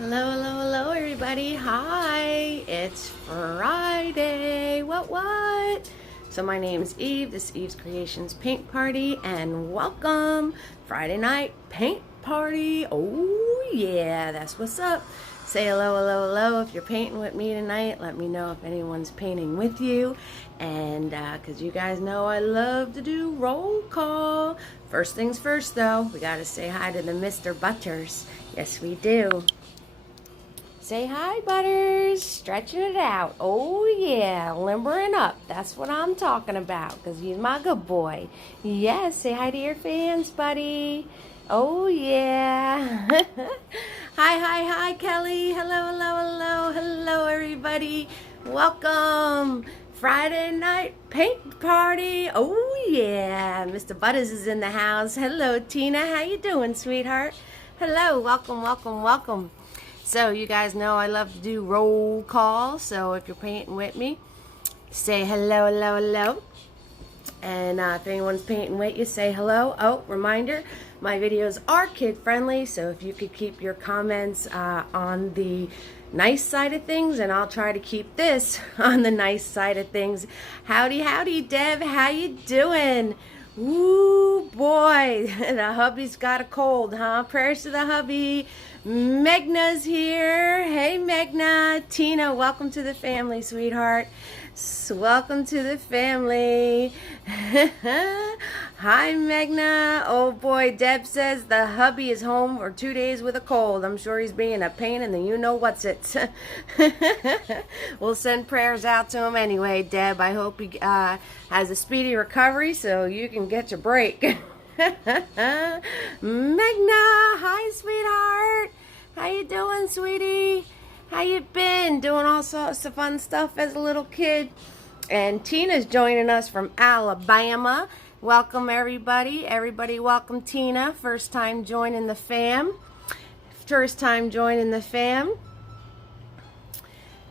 Hello, hello, hello, everybody. Hi, it's Friday. What? So my name's Eve. This is Eve's Creations Paint Party, and welcome. Friday night paint party. Oh, yeah, that's what's up. Say hello, hello, hello. If you're painting with me tonight, let me know if anyone's painting with you. And because you guys know I love to do roll call. First things first, though, we got to say hi to the Mr. Butters. Yes, we do. Say hi, Butters. Stretching it out. Oh, yeah. Limbering up. That's what I'm talking about, because he's my good boy. Yes, say hi to your fans, buddy. Oh, yeah. Hi, Kelly. Hello, everybody. Welcome. Welcome. Friday night paint party. Oh, yeah. Mr. Butters is in the house. Hello, Tina. How you doing, sweetheart? Hello. Welcome. So you guys know I love to do roll call. So if you're painting with me, say hello. And if anyone's painting with you, say hello. Oh, reminder, my videos are kid friendly. So if you could keep your comments on the nice side of things, and I'll try to keep this on the nice side of things. Howdy, Deb. How you doing? Ooh, boy, the hubby's got a cold, huh? Prayers to the hubby. Megna's here. Hey, Megna. Tina, welcome to the family, sweetheart. Welcome to the family. Hi, Megna. Oh, boy, Deb says the hubby is home for 2 days with a cold. I'm sure he's being a pain in the you-know-what's-it. We'll send prayers out to him anyway, Deb. I hope he has a speedy recovery so you can get your break. Megna, hi, sweetheart. How you doing, sweetie? How you been? Doing all sorts of fun stuff as a little kid. And Tina's joining us from Alabama. Welcome, everybody. Welcome, Tina. First time joining the fam.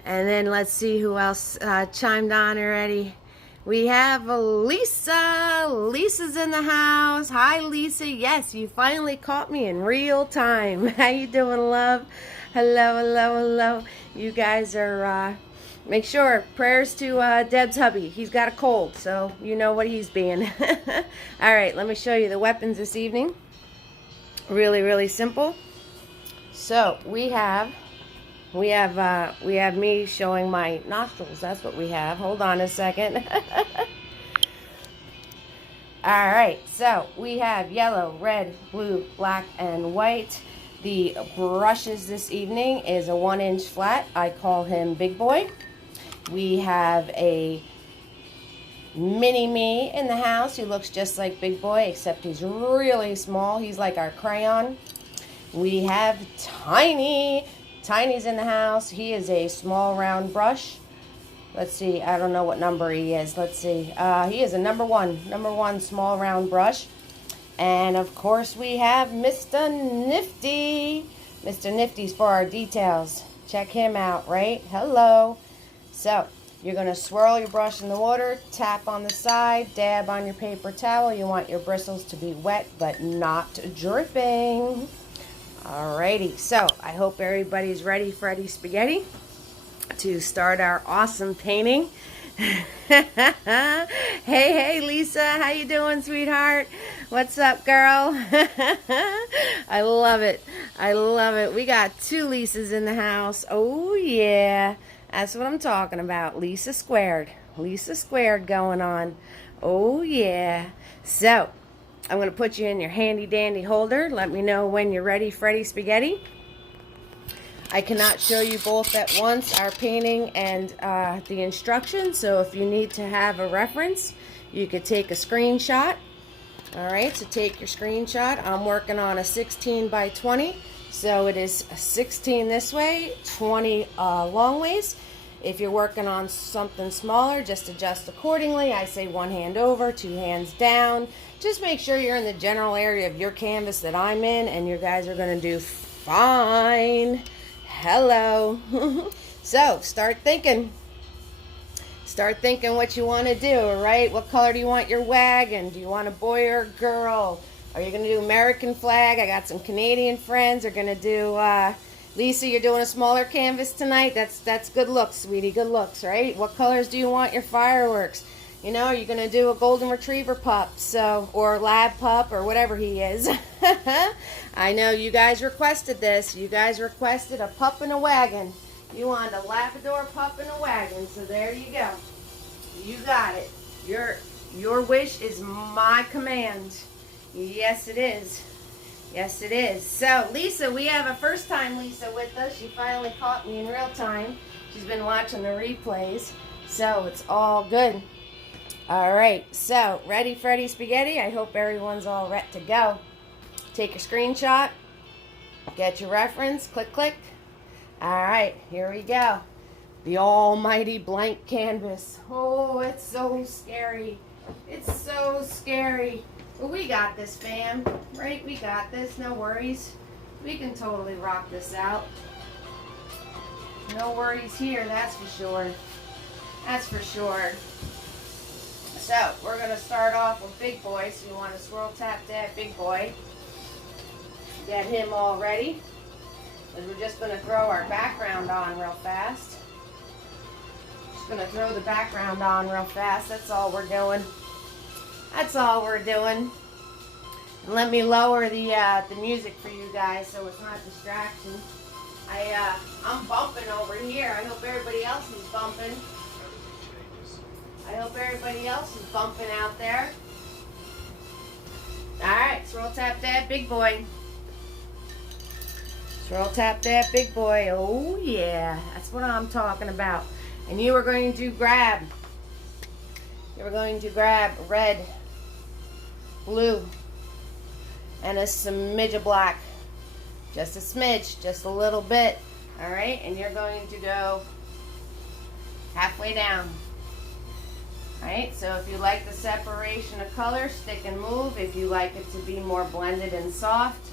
And then let's see who else chimed on already. We have Lisa. Lisa's in the house. Hi, Lisa. Yes, you finally caught me in real time. How you doing, love? Hello. You guys are, make sure, prayers to Deb's hubby. He's got a cold, so you know what he's being. All right, let me show you the weapons this evening. Really simple. So we have me showing my nostrils. That's what we have. Hold on a second. All right, so we have yellow, red, blue, black, and white. The brushes this evening is a 1-inch flat. I call him Big Boy. We have a mini me in the house who looks just like Big Boy, except he's really small. He's like our crayon. We have Tiny. Tiny's in the house. He is a small round brush. Let's see. I don't know what number he is. Let's see. He is a number one small round brush. And of course we have Mr. Nifty. Mr. Nifty's for our details. Check him out, right? Hello. So you're going to swirl your brush in the water, tap on the side, dab on your paper towel. You want your bristles to be wet but not dripping. Alrighty, so I hope everybody's ready, Freddy Spaghetti, to start our awesome painting. Hey, Lisa, how you doing, sweetheart? What's up, girl? I love it. We got 2 Lisas in the house. Oh, yeah. That's what I'm talking about. Lisa squared going on. Oh, yeah. So I'm going to put you in your handy dandy holder. Let me know when you're ready, Freddy Spaghetti. I cannot show you both at once, our painting and the instructions. So if you need to have a reference, you could take a screenshot. All right, so take your screenshot. I'm working on a 16 by 20. So it is 16 this way, 20 long ways. If you're working on something smaller, just adjust accordingly. I say 1 hand over, 2 hands down. Just make sure you're in the general area of your canvas that I'm in, and you guys are going to do fine. Hello. So start thinking what you want to do. All right, what color do you want your wagon? Do you want a boy or a girl? Are you going to do American flag? I got some Canadian friends. They're going to do Lisa, you're doing a smaller canvas tonight. That's good looks, sweetie. Good looks, right? What colors do you want your fireworks? You know, you're going to do a golden retriever pup, so, or lab pup, or whatever he is. I know you guys requested this. You guys requested a pup in a wagon. You want a Labrador pup in a wagon, so there you go. You got it. Your wish is my command. Yes, it is. Yes, it is. So, Lisa, we have a first-time Lisa with us. She finally caught me in real time. She's been watching the replays, so it's all good. All right, so ready, Freddy Spaghetti? I hope everyone's all ready to go. Take a screenshot. Get your reference. Click, click. All right, here we go. The almighty blank canvas. Oh, it's so scary. It's so scary. But we got this, fam. Right? We got this. No worries. We can totally rock this out. No worries here, that's for sure. That's for sure. So, we're going to start off with Big Boy. So you want to swirl tap that Big Boy. Get him all ready. Because we're just going to throw our background on real fast. Just going to throw the background on real fast. That's all we're doing. That's all we're doing. And let me lower the music for you guys so it's not distraction. I'm bumping over here. I hope everybody else is bumping. I hope everybody else is bumping out there. Alright, swirl tap that Big Boy. Swirl tap that Big Boy. Oh yeah, that's what I'm talking about. And you are going to grab red, blue, and a smidge of black. Just a smidge, just a little bit. Alright, and you're going to go halfway down. Alright, so if you like the separation of color, stick and move. If you like it to be more blended and soft,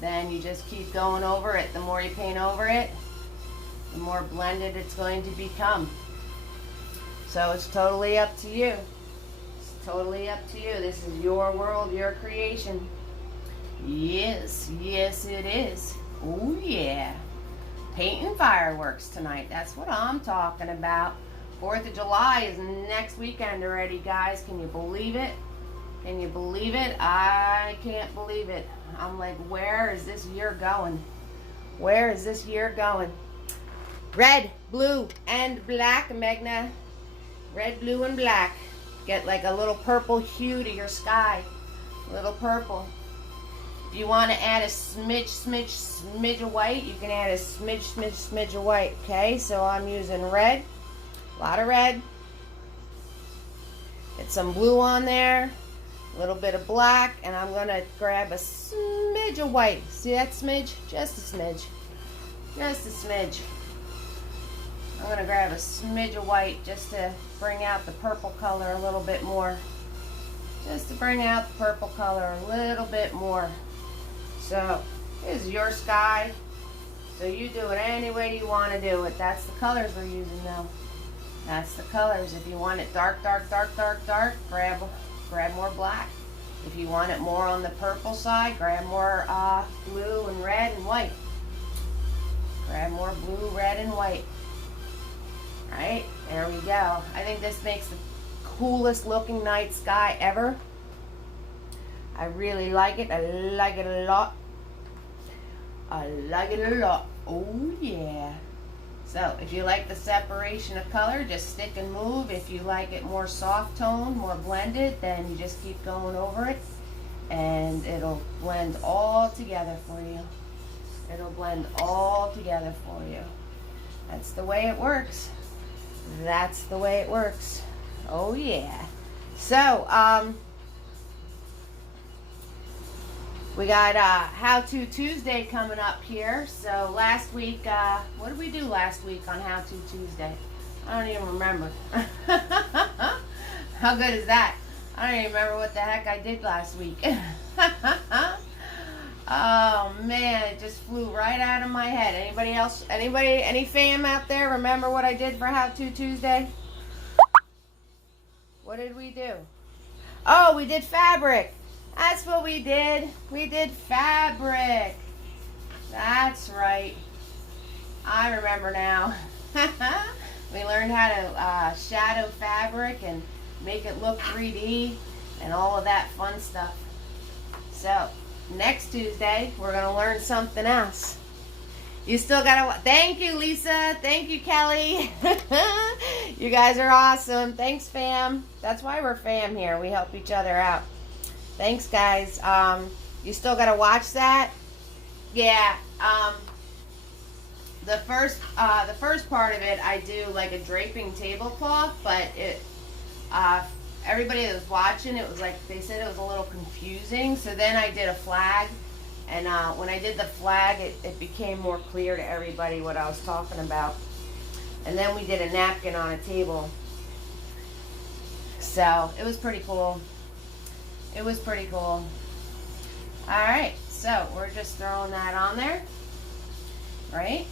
then you just keep going over it. The more you paint over it, the more blended it's going to become. So it's totally up to you. It's totally up to you. This is your world, your creation. Yes, yes it is. Oh yeah. Painting fireworks tonight. That's what I'm talking about. 4th of July is next weekend already, guys. Can you believe it? Can you believe it? I can't believe it. I'm like, where is this year going? Where is this year going? Red, blue, and black, Megna. Red, blue, and black. Get like a little purple hue to your sky. A little purple. If you want to add a smidge of white, you can add a smidge of white. Okay, so I'm using red. A lot of red. Get some blue on there. A little bit of black. And I'm going to grab a smidge of white. See that smidge? Just a smidge. Just a smidge. I'm going to grab a smidge of white just to bring out the purple color a little bit more. Just to bring out the purple color a little bit more. So, this is your sky. So you do it any way you want to do it. That's the colors we're using now. That's the colors. If you want it dark, dark, dark, dark, dark, grab more black. If you want it more on the purple side, grab more blue and red and white. Grab more blue, red, and white. Alright, there we go. I think this makes the coolest looking night sky ever. I really like it. I like it a lot. I like it a lot. Oh yeah. So if you like the separation of color, just stick and move. If you like it more soft tone, more blended, then you just keep going over it and it'll blend all together for you. It'll blend all together for you. That's the way it works. That's the way it works. Oh yeah. So, we got How To Tuesday coming up here. So last week, what did we do last week on How To Tuesday? I don't even remember. How good is that? I don't even remember what the heck I did last week. Oh man, it just flew right out of my head. Anybody else, any fam out there remember what I did for How To Tuesday? What did we do? Oh, we did fabric. That's what we did. We did fabric. That's right. I remember now. We learned how to shadow fabric and make it look 3D and all of that fun stuff. So, next Tuesday, we're going to learn something else. You still got to... Thank you, Lisa. Thank you, Kelly. You guys are awesome. Thanks, fam. That's why we're fam here. We help each other out. Thanks, guys. You still got to watch that? Yeah. The first part of it, I do like a draping tablecloth, but everybody that was watching, it was like, they said it was a little confusing. So then I did a flag, and when I did the flag, it became more clear to everybody what I was talking about. And then we did a napkin on a table. So it was pretty cool. It was pretty cool. Alright, so we're just throwing that on there. Right?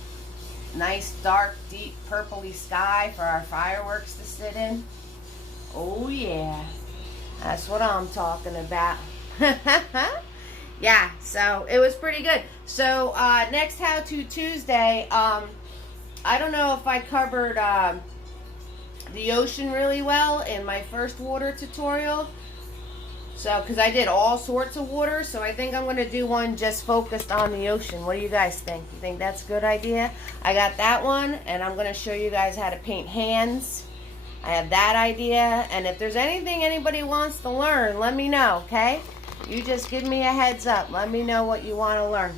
Nice dark deep purpley sky for our fireworks to sit in. Oh yeah, that's what I'm talking about. Yeah, so it was pretty good. So next How To Tuesday, I don't know if I covered the ocean really well in my first water tutorial. So, because I did all sorts of water, so I think I'm going to do one just focused on the ocean. What do you guys think? You think that's a good idea? I got that one, and I'm going to show you guys how to paint hands. I have that idea, and if there's anything anybody wants to learn, let me know, okay? You just give me a heads up. Let me know what you want to learn.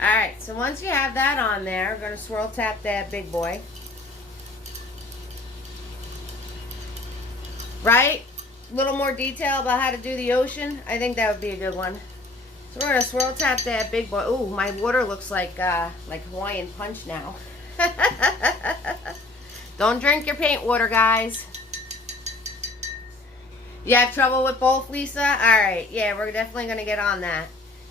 Alright, so once you have that on there, I'm going to swirl tap that big boy. Right? A little more detail about how to do the ocean. I think that would be a good one. So we're going to swirl tap that big boy. Ooh, my water looks like Hawaiian Punch now. Don't drink your paint water, guys. You have trouble with both, Lisa? Alright, yeah, we're definitely going to get on that.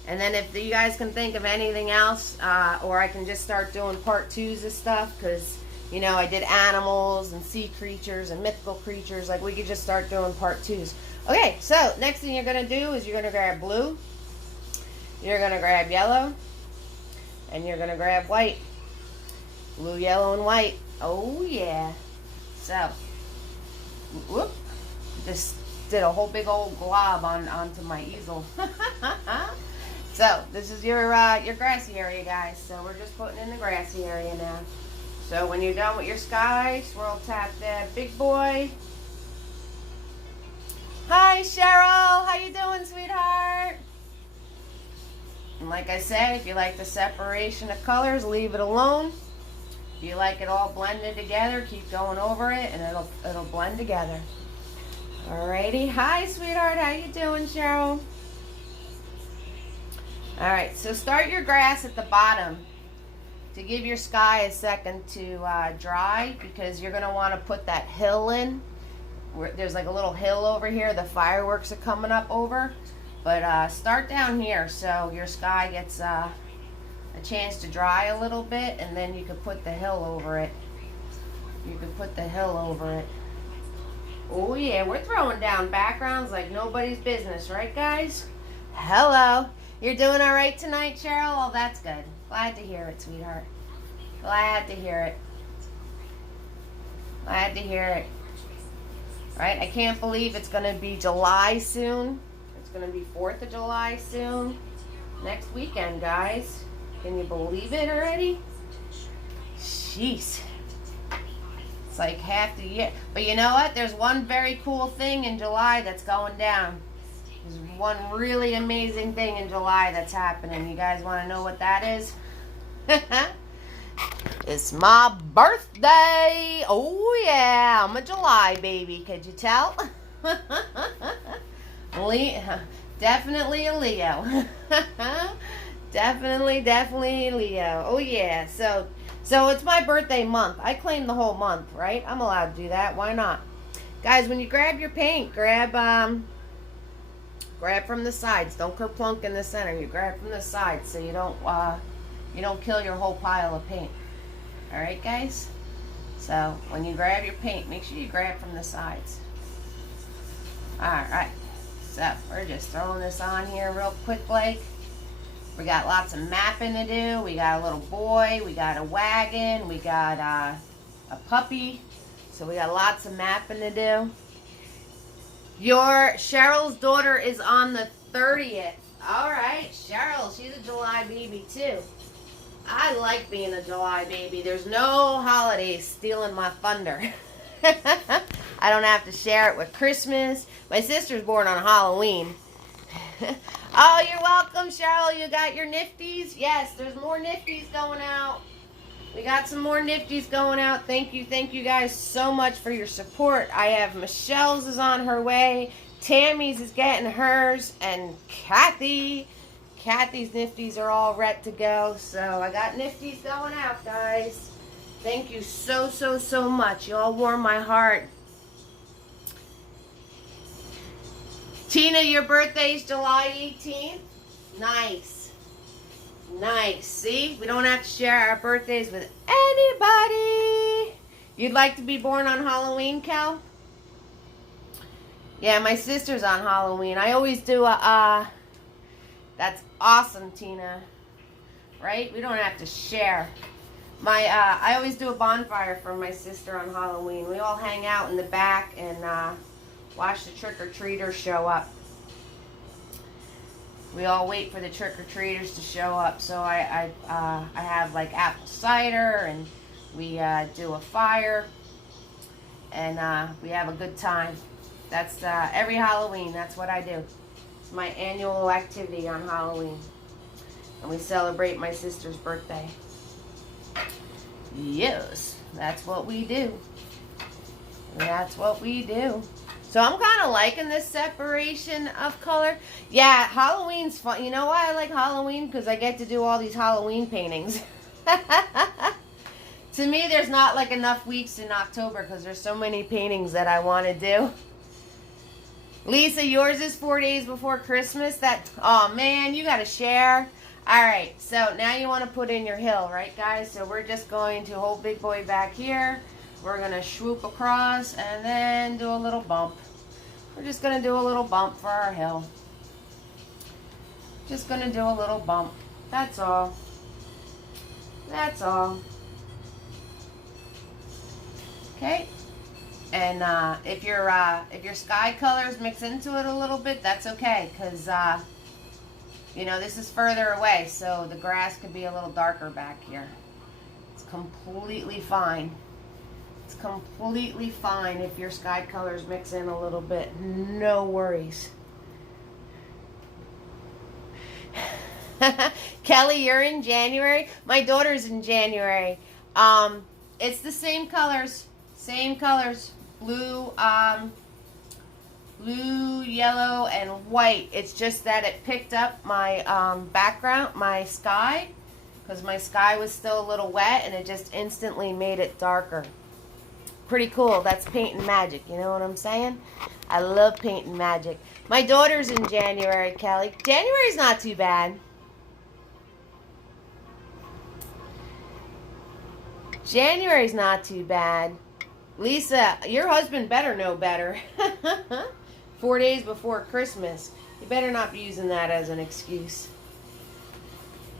And then if you guys can think of anything else, or I can just start doing part 2s of stuff, because, you know, I did animals and sea creatures and mythical creatures. Like, we could just start doing part 2s. Okay, so next thing you're going to do is you're going to grab blue, you're going to grab yellow, and you're going to grab white. Blue, yellow, and white. Oh, yeah. So, whoop, just did a whole big old glob onto my easel. So, this is your grassy area, guys. So, we're just putting in the grassy area now. So, when you're done with your sky, swirl tap that big boy. Hi, Cheryl. How you doing, sweetheart? And like I said, if you like the separation of colors, leave it alone. If you like it all blended together, keep going over it, and it'll blend together. Alrighty. Hi, sweetheart. How you doing, Cheryl? Alright, so start your grass at the bottom to give your sky a second to dry, because you're going to want to put that hill in. There's like a little hill over here the fireworks are coming up over. But start down here so your sky gets a chance to dry a little bit, and then you could put the hill over it. You could put the hill over it. Oh yeah, we're throwing down backgrounds like nobody's business, right guys? Hello. You're doing all right tonight, Cheryl? Oh, that's good. Glad to hear it, sweetheart. Glad to hear it. Glad to hear it. Right? I can't believe it's going to be July soon. It's going to be 4th of July soon. Next weekend, guys. Can you believe it already? Jeez. It's like half the year. But you know what? There's one very cool thing in July that's going down. There's one really amazing thing in July that's happening. You guys want to know what that is? It's my birthday. Oh yeah, I'm a July baby. Could you tell? Definitely a Leo. Definitely Leo. Oh yeah. So it's my birthday month. I claim the whole month, right? I'm allowed to do that. Why not? Guys, when you grab your paint, grab from the sides. Don't kerplunk in the center. You grab from the sides so you don't kill your whole pile of paint. All right, guys? So when you grab your paint, make sure you grab from the sides. All right. So we're just throwing this on here real quick like. We got lots of mapping to do. We got a little boy. We got a wagon. We got a puppy. So we got lots of mapping to do. Your Cheryl's daughter is on the 30th. All right, Cheryl, she's a July baby too. I like being a July baby. There's no holidays stealing my thunder. I don't have to share it with Christmas. My sister's born on Halloween. Oh, you're welcome, Cheryl. You got your Nifties? Yes, there's more Nifties going out. We got some more Nifties going out. Thank you guys so much for your support. I have Michelle's is on her way. Tammy's is getting hers. And Kathy's Nifties are all ready to go. So I got Nifties going out, guys. Thank you so much. You all warm my heart. Tina, your birthday is July 18th. Nice. Nice. See? We don't have to share our birthdays with anybody. You'd like to be born on Halloween, Kel? Yeah, my sister's on Halloween. I always do a, that's awesome, Tina. Right? We don't have to share. I always do a bonfire for my sister on Halloween. We all hang out in the back and watch the trick-or-treaters show up. We all wait for the trick-or-treaters to show up. So I have like apple cider, and we do a fire, and we have a good time. That's every Halloween. That's what I do. It's my annual activity on Halloween. And we celebrate my sister's birthday. Yes, that's what we do. That's what we do. So I'm kind of liking this separation of color. Yeah, Halloween's fun. You know why I like Halloween? Because I get to do all these Halloween paintings. To me, there's not like enough weeks in October because there's so many paintings that I want to do. Lisa, yours is 4 days before Christmas. Oh man, you got to share. All right, so now you want to put in your hill, right guys? So we're just going to hold big boy back here. We're going to swoop across and then do a little bump. We're just going to do a little bump for our hill. Just going to do a little bump. That's all. That's all. Okay. And if your sky colors mix into it a little bit, that's okay. Because, you know, this is further away. So the grass could be a little darker back here. It's completely fine. It's completely fine if your sky colors mix in a little bit. No worries. Kelly, you're in January? My daughter's in January. It's the same colors. Same colors. Blue, blue, yellow, and white. It's just that it picked up my background, my sky, because my sky was still a little wet, and it just instantly made it darker. Pretty cool. That's painting magic. You know what I'm saying? I love painting magic. My daughter's in January, Kelly. January's not too bad. January's not too bad. Lisa, your husband better know better. 4 days before Christmas. You better not be using that as an excuse.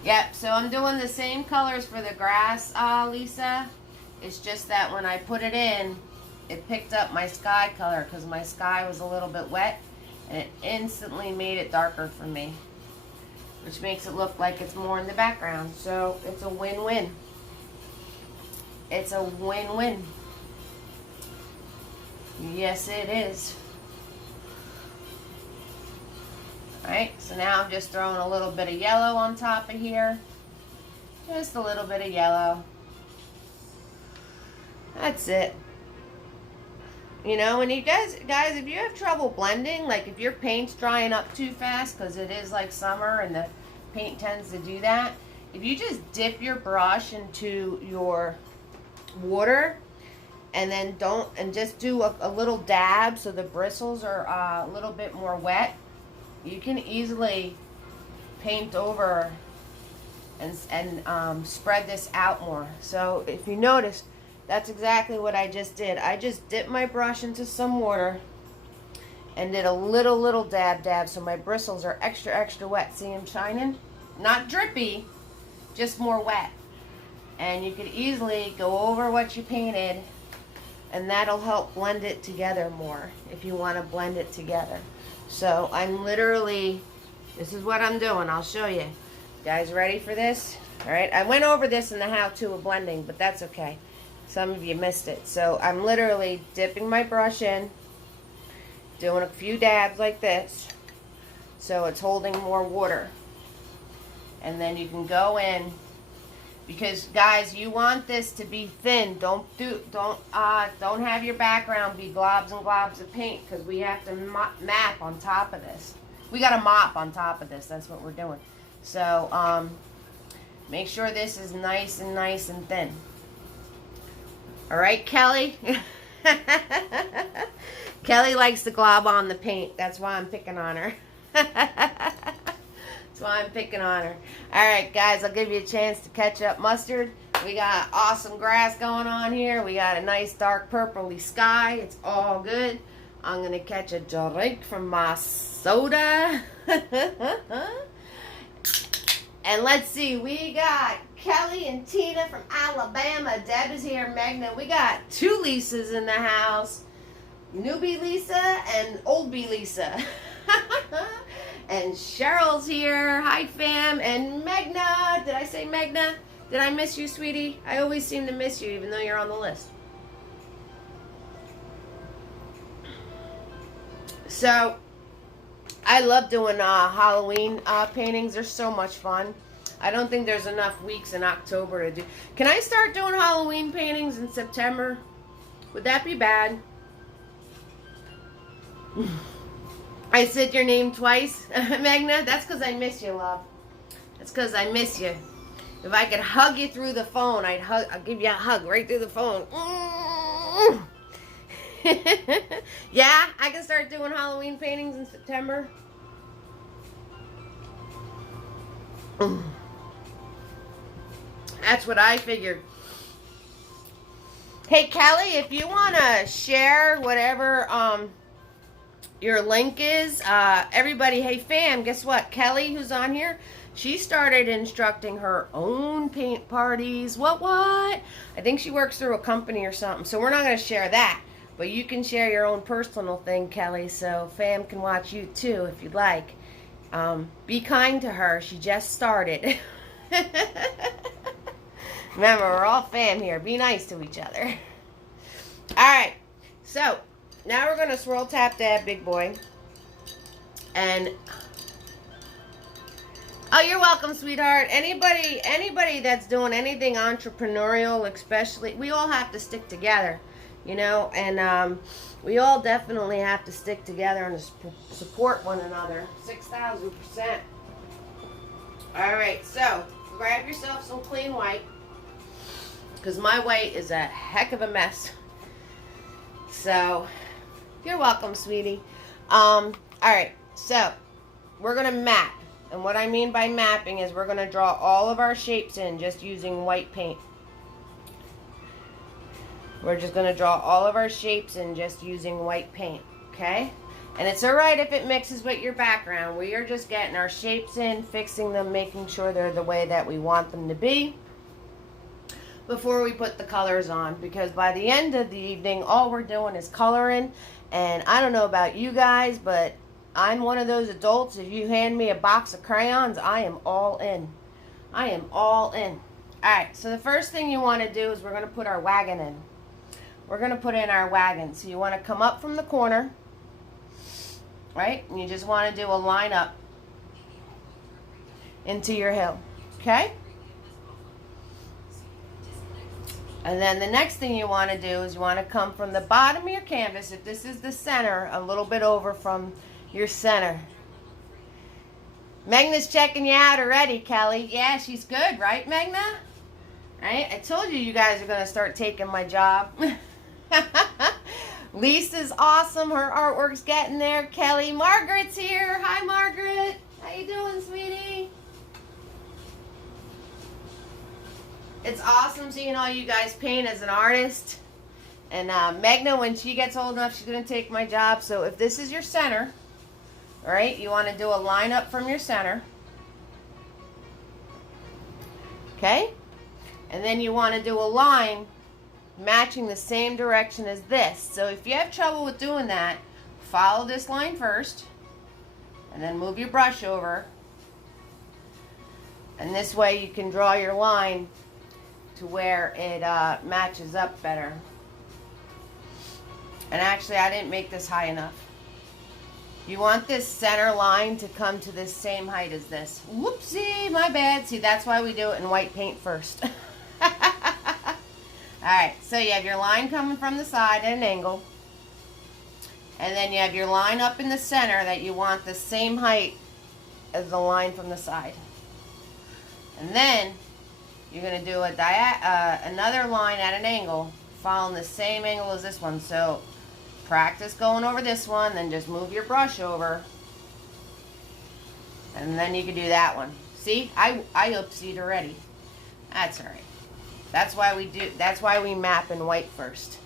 Yep, so I'm doing the same colors for the grass, Lisa. It's just that when I put it in, it picked up my sky color because my sky was a little bit wet, and it instantly made it darker for me, which makes it look like it's more in the background. So it's a win-win. It's a win-win. Yes, it is. Alright, so now I'm just throwing a little bit of yellow on top of here. Just a little bit of yellow. That's it. You know, and you guys, if you have trouble blending, like if your paint's drying up too fast, because it is like summer and the paint tends to do that, if you just dip your brush into your water and then just do a little dab so the bristles are a little bit more wet, you can easily paint over and spread this out more. So if you notice, that's exactly what I just did. I just dipped my brush into some water and did a little dab so my bristles are extra wet. See them shining? not drippy, just more wet. And you could easily go over what you painted, and that'll help blend it together more if you want to blend it together. So I'm literally, this is what I'm doing. I'll show you. Guys ready for this? All right, I went over this in the how-to of blending, but that's okay. Some of you missed it. So I'm literally dipping my brush in, doing a few dabs like this, so it's holding more water. And then you can go in, because guys, you want this to be thin. Don't have your background be globs and globs of paint, because we have to map on top of this. We got to mop on top of this. That's what we're doing. So make sure this is nice and thin. All right, Kelly. Kelly likes to glob on the paint. That's why I'm picking on her. That's why I'm picking on her. All right, guys, I'll give you a chance to catch up. Mustard. We got awesome grass going on here. We got a nice dark purpley sky. It's all good. I'm going to catch a drink from my soda. And let's see, we got Kelly and Tina from Alabama. Deb is here, Magna. We got two Lisas in the house. Newbie Lisa and Oldbie Lisa. And Cheryl's here. Hi, fam. And Magna. Did I say Magna? Did I miss you, sweetie? I always seem to miss you, even though you're on the list. So, I love doing Halloween paintings. They're so much fun. I don't think there's enough weeks in October to do. Can I start doing Halloween paintings in September? Would that be bad? I said your name twice, Magna. That's because I miss you, love. That's because I miss you. If I could hug you through the phone, I'll give you a hug right through the phone. Yeah, I can start doing Halloween paintings in September. That's what I figured. Hey, Kelly, if you want to share whatever your link is, everybody, hey, fam, guess what? Kelly, who's on here, she started instructing her own paint parties. What? I think she works through a company or something, so we're not going to share that. But you can share your own personal thing, Kelly, so fam can watch you too if you'd like. Be kind to her. She just started. Remember, we're all fam here. Be nice to each other. Alright, so now we're going to swirl, tap, dab, big boy. And, oh, you're welcome, sweetheart. Anybody that's doing anything entrepreneurial, especially, we all have to stick together. You know, and we all definitely have to stick together and support one another. 6,000%. All right, so grab yourself some clean white, because my white is a heck of a mess. So, you're welcome, sweetie. All right, so we're going to map. And what I mean by mapping is we're going to draw all of our shapes in just using white paint. We're just going to draw all of our shapes in just using white paint, okay? And it's alright if it mixes with your background. We are just getting our shapes in, fixing them, making sure they're the way that we want them to be before we put the colors on. Because by the end of the evening, all we're doing is coloring. And I don't know about you guys, but I'm one of those adults. If you hand me a box of crayons, I am all in. I am all in. Alright, so the first thing you want to do is we're going to put our wagon in. We're going to put in our wagon. So you want to come up from the corner, right? And you just want to do a line up into your hill, okay? And then the next thing you want to do is you want to come from the bottom of your canvas, if this is the center, a little bit over from your center. Magna's checking you out already, Kelly. Yeah, she's good, right, Magna? Right? I told you guys are going to start taking my job. Lisa's awesome. Her artwork's getting there. Kelly. Margaret's here. Hi, Margaret. How you doing, sweetie? It's awesome seeing all you guys paint as an artist. And Magna, when she gets old enough, she's going to take my job. So if this is your center, all right, you want to do a line up from your center. Okay? And then you want to do a line matching the same direction as this. So if you have trouble with doing that, follow this line first, and then move your brush over. And this way you can draw your line to where it matches up better. And actually, I didn't make this high enough. You want this center line to come to this same height as this. Whoopsie, my bad. See, that's why we do it in white paint first. Alright, so you have your line coming from the side at an angle. And then you have your line up in the center that you want the same height as the line from the side. And then you're going to do another line at an angle following the same angle as this one. So practice going over this one, then just move your brush over. And then you can do that one. See, I oopsied already. That's alright. That's why we map in white first.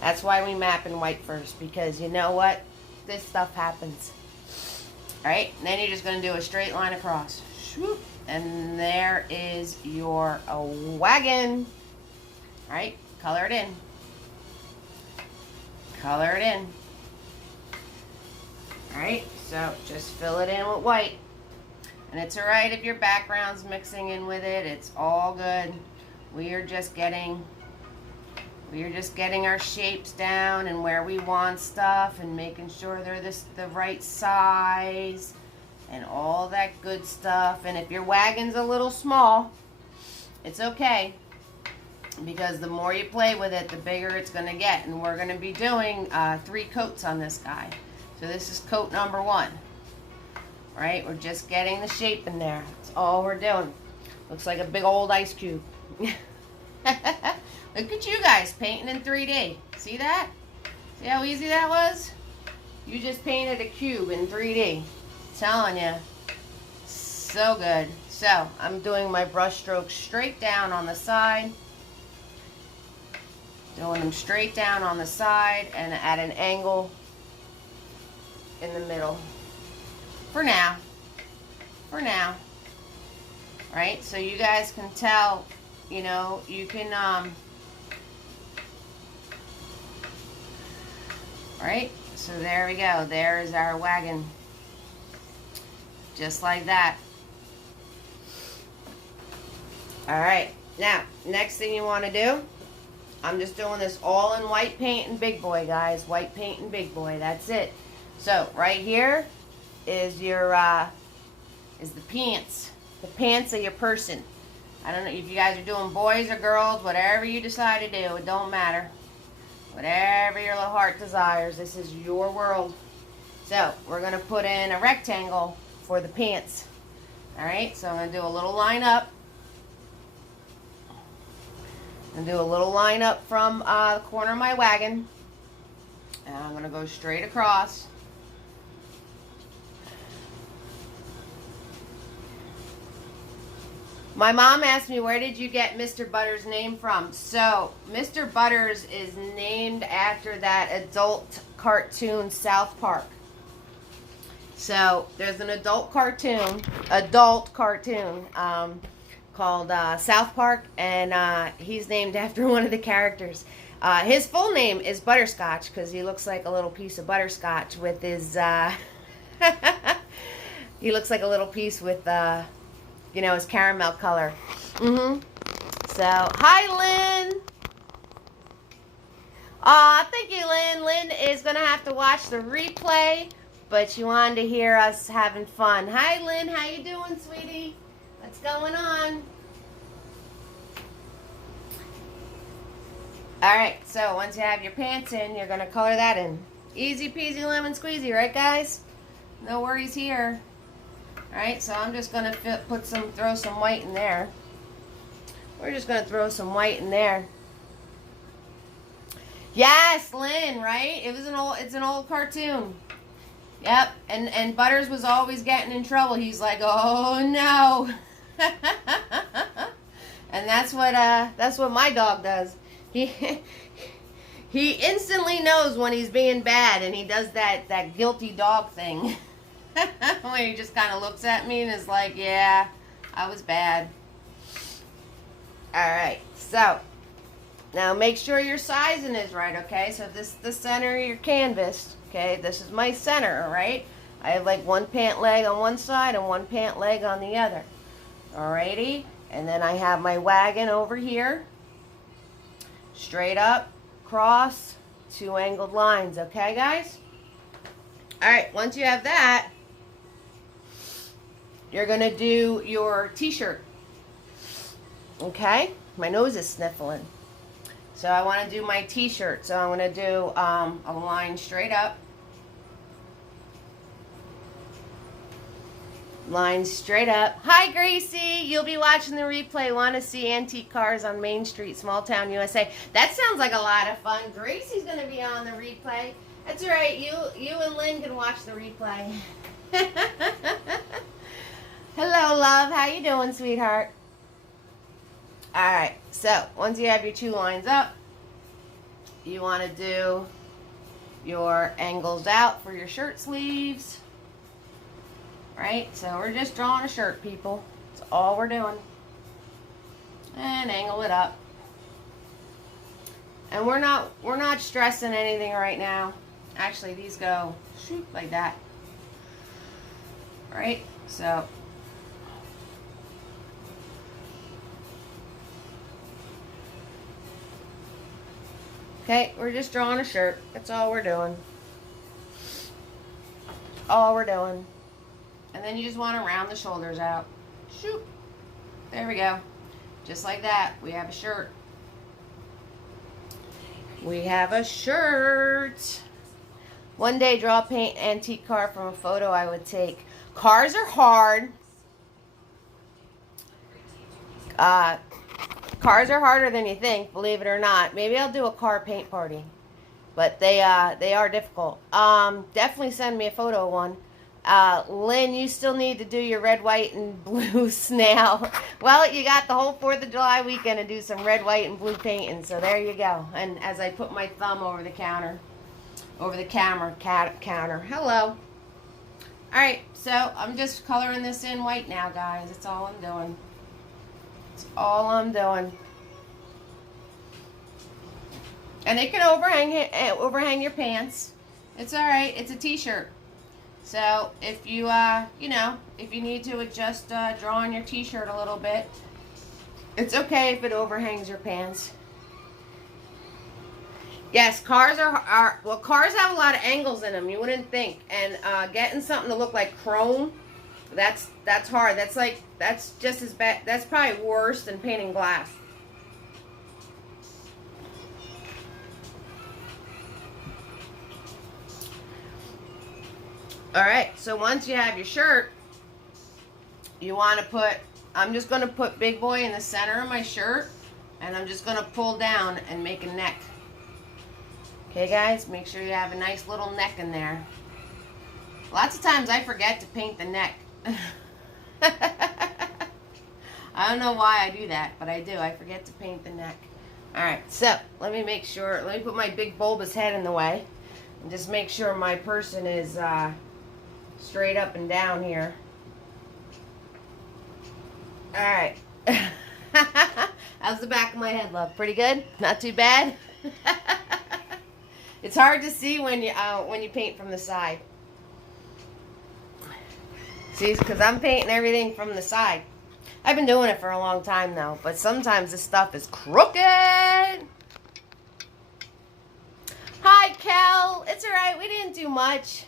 That's why we map in white first, because you know what? This stuff happens. Alright, and then you're just going to do a straight line across. Swoop, and there is your wagon. Alright, color it in. Color it in. Alright, so just fill it in with white. And it's alright if your background's mixing in with it. It's all good. We are just getting our shapes down and where we want stuff and making sure they're the right size and all that good stuff. And if your wagon's a little small, it's okay, because the more you play with it, the bigger it's going to get. And we're going to be doing 3 coats on this guy. So this is coat number 1. Right? We're just getting the shape in there. That's all we're doing. Looks like a big old ice cube. Look at you guys painting in 3D. See that? See how easy that was? You just painted a cube in 3D. Telling you. So good. So, I'm doing my brush strokes straight down on the side. Doing them straight down on the side and at an angle in the middle. For now. For now. Right? So you guys can tell, you know, you can, right? So there we go. There is our wagon. Just like that. Alright. Now, next thing you want to do, I'm just doing this all in white paint and big boy, guys. White paint and big boy. That's it. So, right here is your, is the pants of your person. I don't know if you guys are doing boys or girls, whatever you decide to do, it don't matter. Whatever your little heart desires, this is your world. So, we're going to put in a rectangle for the pants. Alright, so I'm going to do a little line up. And do a little line up from the corner of my wagon. And I'm going to go straight across. My mom asked me, where did you get Mr. Butters' name from? So, Mr. Butters is named after that adult cartoon, South Park. So, there's an adult cartoon called South Park, and he's named after one of the characters. His full name is Butterscotch, because he looks like a little piece of butterscotch with his, he looks like a little piece with, you know, his caramel color. So, hi, Lynn. Aw, thank you, Lynn. Lynn is going to have to watch the replay, but she wanted to hear us having fun. Hi, Lynn. How you doing, sweetie? What's going on? Alright, so once you have your pants in, you're going to color that in. Easy peasy lemon squeezy, right, guys? No worries here. Alright, so I'm just going to throw some white in there. We're just going to throw some white in there. Yes, Lynn, right? It's an old cartoon. Yep, and Butters was always getting in trouble. He's like, oh no. And that's what my dog does. He instantly knows when he's being bad, and he does that guilty dog thing. When he just kind of looks at me and is like, yeah, I was bad. Alright, so now make sure your sizing is right, okay? So this is the center of your canvas, okay? This is my center, alright? I have like one pant leg on one side and one pant leg on the other. Alrighty? And then I have my wagon over here. Straight up, cross, 2 angled lines, okay guys? Alright, once you have that, you're going to do your t-shirt. Okay? My nose is sniffling. So I want to do my t-shirt. So I'm going to do a line straight up. Line straight up. Hi, Gracie. You'll be watching the replay. Want to see antique cars on Main Street, small town, USA. That sounds like a lot of fun. Gracie's going to be on the replay. That's all right. You and Lynn can watch the replay. Hello, love. How you doing, sweetheart? All right. So once you have your 2 lines up, you want to do your angles out for your shirt sleeves. Right, so we're just drawing a shirt, people. That's all we're doing. And angle it up. And we're not stressing anything right now. Actually, these go shoot like that. Right, so okay, we're just drawing a shirt. That's all we're doing. All we're doing. And then you just want to round the shoulders out. Shoot. There we go. Just like that. We have a shirt. We have a shirt. One day, draw a paint antique car from a photo I would take. Cars are hard. Cars are harder than you think, believe it or not. Maybe I'll do a car paint party. But they are difficult. Definitely send me a photo of one. Lynn, you still need to do your red, white, and blue snail. Well, you got the whole 4th of July weekend to do some red, white, and blue painting, so there you go. And as I put my thumb over the counter, counter. Hello. Alright, so I'm just coloring this in white now, guys. That's all I'm doing. That's all I'm doing. And it can overhang your pants. It's alright. It's a t-shirt. So if you, if you need to adjust drawing your t-shirt a little bit, it's okay if it overhangs your pants. Yes, cars well, cars have a lot of angles in them. You wouldn't think. And getting something to look like chrome, that's hard. That's just as bad. That's probably worse than painting glass. Alright, so once you have your shirt, you want to put, I'm just going to put Big Boy in the center of my shirt, and I'm just going to pull down and make a neck. Okay guys, make sure you have a nice little neck in there. Lots of times I forget to paint the neck. I don't know why I do that, but I do. I forget to paint the neck. Alright, so let me make sure, let me put my big bulbous head in the way, and just make sure my person is straight up and down here. Alright. How's the back of my head look? Pretty good? Not too bad? It's hard to see when you paint from the side. See, because I'm painting everything from the side. I've been doing it for a long time now, but sometimes this stuff is crooked. Hi, Kel. It's alright. We didn't do much.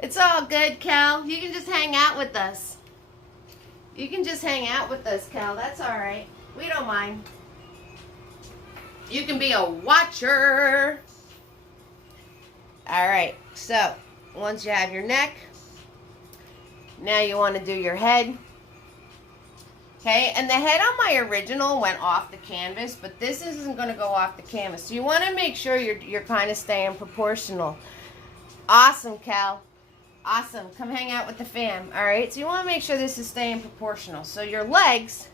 It's all good, Kel. You can just hang out with us. You can just hang out with us, Kel. That's alright. We don't mind. You can be a watcher. Alright, so once you have your neck, now you want to do your head. Okay, and the head on my original went off the canvas, but this isn't going to go off the canvas. So you want to make sure you're kind of staying proportional. Awesome, Cal. Awesome. Come hang out with the fam. Alright, so you want to make sure this is staying proportional. So your legs,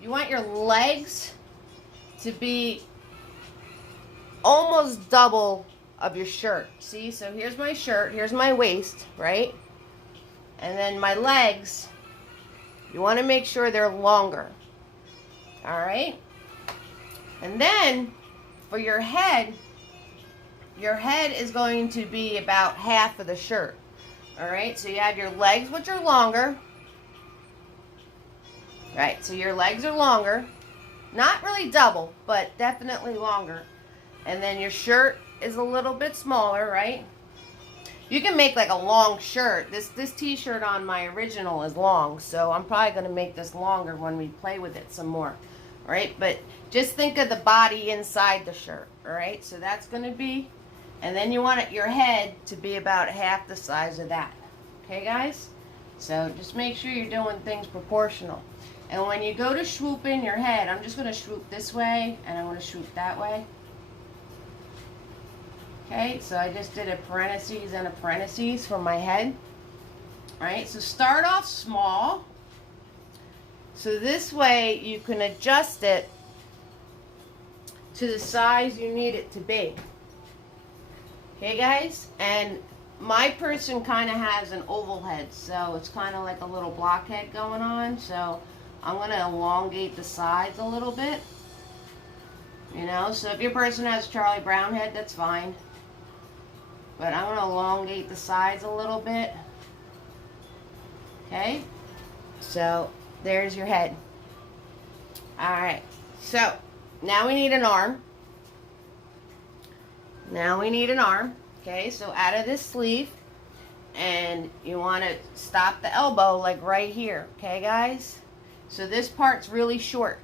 you want your legs to be almost double of your shirt. See, so here's my shirt, here's my waist, right? And then my legs, you want to make sure they're longer. All right? And then for your head is going to be about half of the shirt. All right? So you have your legs, which are longer. Right? So your legs are longer. Not really double, but definitely longer. And then your shirt is a little bit smaller, right? You can make like a long shirt. This t-shirt on my original is long, so I'm probably going to make this longer when we play with it some more. All right, but just think of the body inside the shirt. All right, so that's going to be, and then you want your head to be about half the size of that. Okay, guys? So just make sure you're doing things proportional. And when you go to swoop in your head, I'm just going to swoop this way, and I'm going to swoop that way. Okay, so I just did a parentheses and a parentheses for my head. All right, so start off small. So this way you can adjust it to the size you need it to be. Okay, guys? And my person kind of has an oval head, so it's kind of like a little blockhead going on. So I'm going to elongate the sides a little bit. You know, so if your person has Charlie Brown head, that's fine. But I'm going to elongate the sides a little bit. Okay? So, there's your head. Alright. So, now we need an arm. Now we need an arm. Okay, so out of this sleeve. And you want to stop the elbow like right here. Okay, guys? So, this part's really short.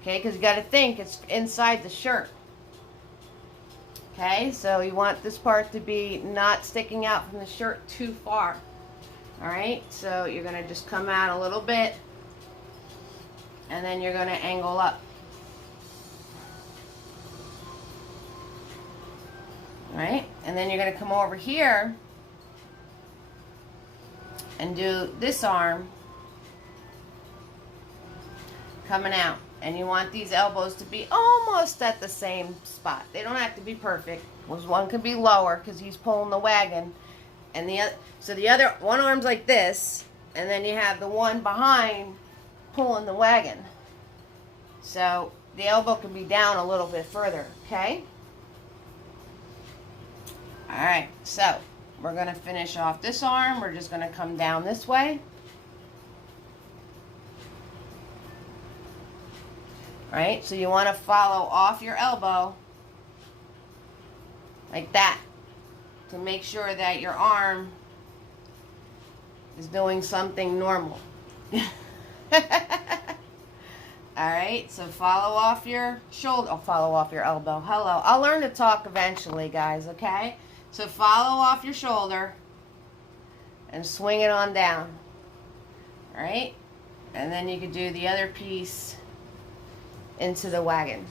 Okay, because you got to think it's inside the shirt. Okay, so you want this part to be not sticking out from the shirt too far. Alright, so you're going to just come out a little bit. And then you're going to angle up. Alright, and then you're going to come over here and do this arm coming out. And you want these elbows to be almost at the same spot. They don't have to be perfect. One could be lower because he's pulling the wagon. And the other, so the other one arm's like this, and then you have the one behind pulling the wagon. So the elbow can be down a little bit further, okay? Alright, so we're going to finish off this arm. We're just going to come down this way. Right, so you want to follow off your elbow like that to make sure that your arm is doing something normal. Alright, so follow off your shoulder. Oh, follow off your elbow. Hello. I'll learn to talk eventually, guys, okay? So follow off your shoulder and swing it on down. Alright? And then you could do the other piece into the wagon.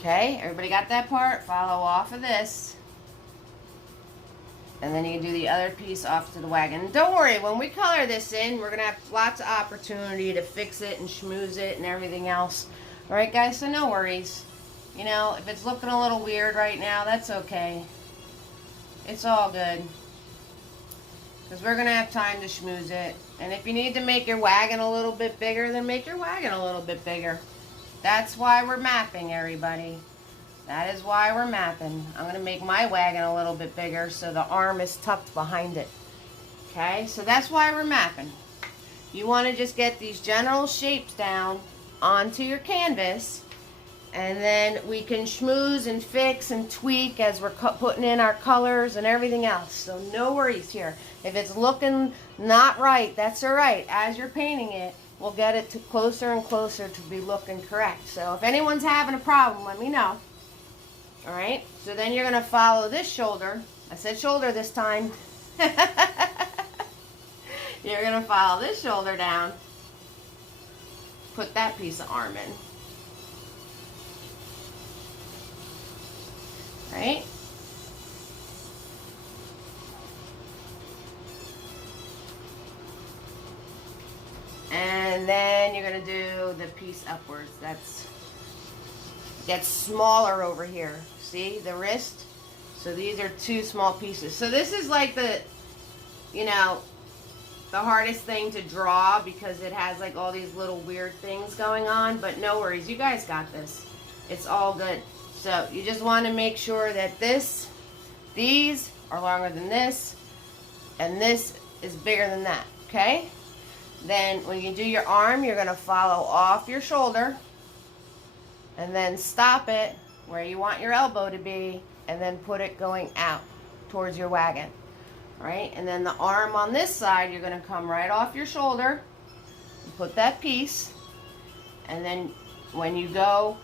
Okay, everybody got that part? Follow off of this. And then you can do the other piece off to the wagon. Don't worry, when we color this in, we're going to have lots of opportunity to fix it and schmooze it and everything else. Alright guys, so no worries. You know, if it's looking a little weird right now, that's okay. It's all good. Because we're going to have time to schmooze it. And if you need to make your wagon a little bit bigger, then make your wagon a little bit bigger. That's why we're mapping, everybody. That is why we're mapping. I'm going to make my wagon a little bit bigger so the arm is tucked behind it. Okay, so that's why we're mapping. You want to just get these general shapes down onto your canvas. And then we can schmooze and fix and tweak as we're putting in our colors and everything else. So no worries here. If it's looking not right, that's all right. As you're painting it, we'll get it to closer and closer to be looking correct. So if anyone's having a problem, let me know. All right? So then you're going to follow this shoulder. I said shoulder this time. You're going to follow this shoulder down. Put that piece of arm in. Right? And then you're going to do the piece upwards. That's gets smaller over here. See the wrist? So these are 2 small pieces. So this is like the, you know, the hardest thing to draw because it has like all these little weird things going on, but no worries, you guys got this. It's all good. So you just want to make sure that these are longer than this, and this is bigger than that, okay? Then when you do your arm, you're going to follow off your shoulder and then stop it where you want your elbow to be, and then put it going out towards your wagon. Right? And then the arm on this side, you're going to come right off your shoulder and put that piece, and then when you go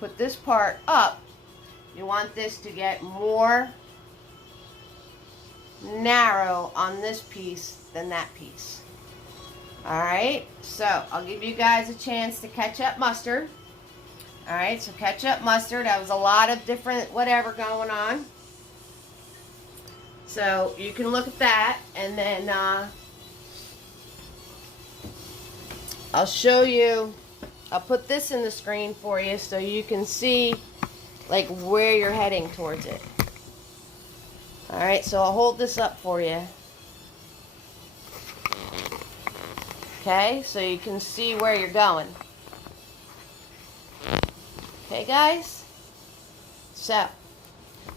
put this part up, you want this to get more narrow on this piece than that piece. Alright, so I'll give you guys a chance to catch up mustard. Alright, so catch up mustard. That was a lot of different whatever going on. So you can look at that, and then I'll show you, I'll put this in the screen for you so you can see like where you're heading towards it. Alright, so I'll hold this up for you. Okay, so you can see where you're going. Okay, guys? So,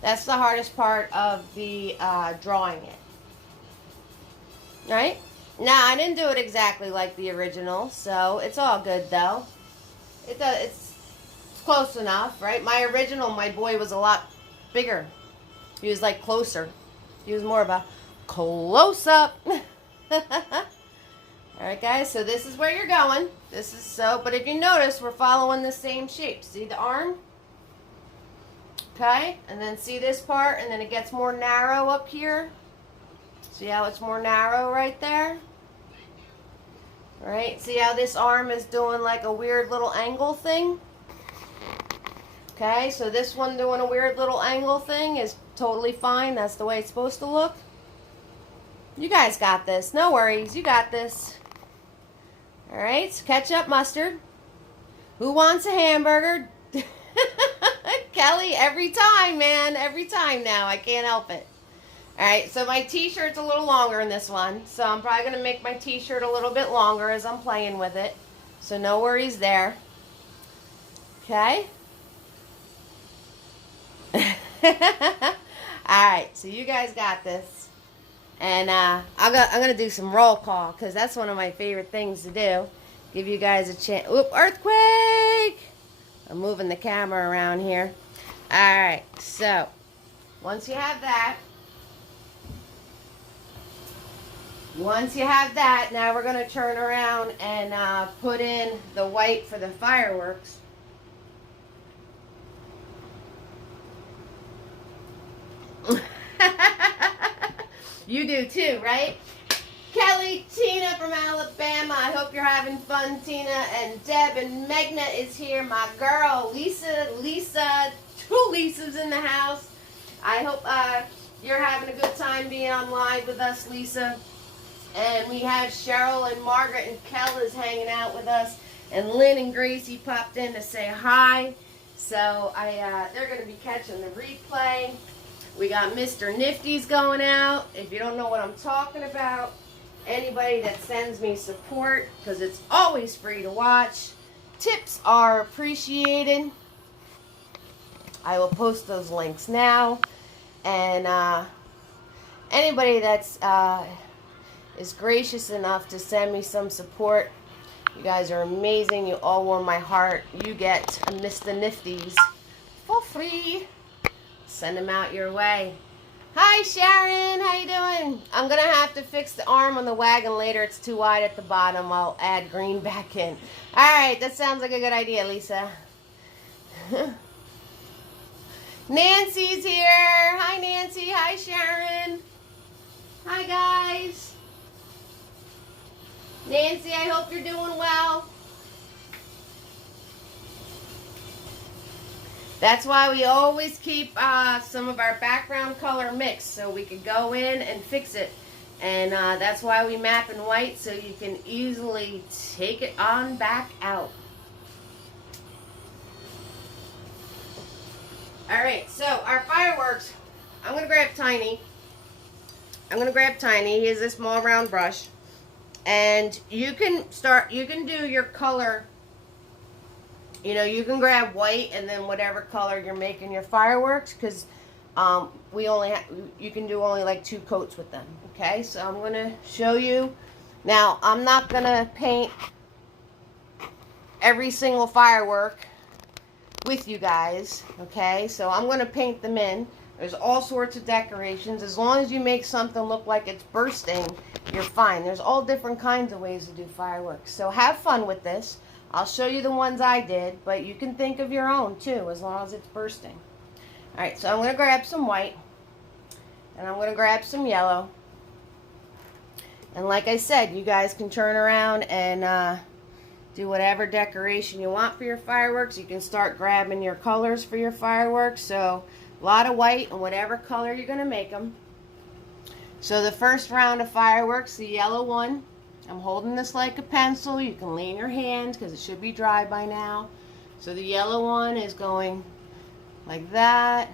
that's the hardest part of the drawing it. Right? Now, I didn't do it exactly like the original, so it's all good, though. It's close enough, right? My original, my boy was a lot bigger. He was, like, closer. He was more of a close-up. Alright, guys, so this is where you're going. This is so, but if you notice, we're following the same shape. See the arm? Okay, and then see this part, and then it gets more narrow up here. See how it's more narrow right there? Alright, see how this arm is doing like a weird little angle thing? Okay, so this one doing a weird little angle thing is totally fine. That's the way it's supposed to look. You guys got this. No worries, you got this. Alright, so ketchup, mustard. Who wants a hamburger? Kelly, every time, man. Every time now. I can't help it. Alright, so my t-shirt's a little longer in this one. So I'm probably going to make my t-shirt a little bit longer as I'm playing with it. So no worries there. Okay? Alright, so you guys got this. And I'm going to do some roll call because that's one of my favorite things to do. Give you guys a chance. Oop, earthquake! I'm moving the camera around here. Alright, so once you have that, now we're going to turn around and put in the white for the fireworks. You do too, right? Kelly, Tina from Alabama. I hope you're having fun, Tina. And Deb and Megna is here. My girl, Lisa. 2 Lisas in the house. I hope you're having a good time being on live with us, Lisa. And we have Cheryl and Margaret and Kel is hanging out with us. And Lynn and Gracie popped in to say hi. So they're going to be catching the replay. We got Mr. Nifty's going out. If you don't know what I'm talking about, anybody that sends me support, because it's always free to watch, tips are appreciated. I will post those links now. And anybody that's is gracious enough to send me some support, you guys are amazing. You all warm my heart. You get a Mr. Nifty's for free. Send them out your way. Hi, Sharon. How you doing? I'm going to have to fix the arm on the wagon later. It's too wide at the bottom. I'll add green back in. All right. That sounds like a good idea, Lisa. Nancy's here. Hi, Nancy. Hi, Sharon. Hi, guys. Nancy, I hope you're doing well. That's why we always keep some of our background color mixed so we can go in and fix it. And that's why we map in white so you can easily take it on back out. Alright, so our fireworks, I'm going to grab Tiny. He has this small round brush. And you can do your color. You know, you can grab white and then whatever color you're making your fireworks, because you can do only like 2 coats with them. Okay, so I'm going to show you. Now, I'm not going to paint every single firework with you guys. Okay, so I'm going to paint them in. There's all sorts of decorations. As long as you make something look like it's bursting, you're fine. There's all different kinds of ways to do fireworks. So have fun with this. I'll show you the ones I did, but you can think of your own too, as long as it's bursting. Alright, so I'm going to grab some white, and I'm going to grab some yellow. And like I said, you guys can turn around and do whatever decoration you want for your fireworks. You can start grabbing your colors for your fireworks. So a lot of white and whatever color you're going to make them. So the first round of fireworks, the yellow one, I'm holding this like a pencil. You can lean your hand because it should be dry by now. So the yellow one is going like that.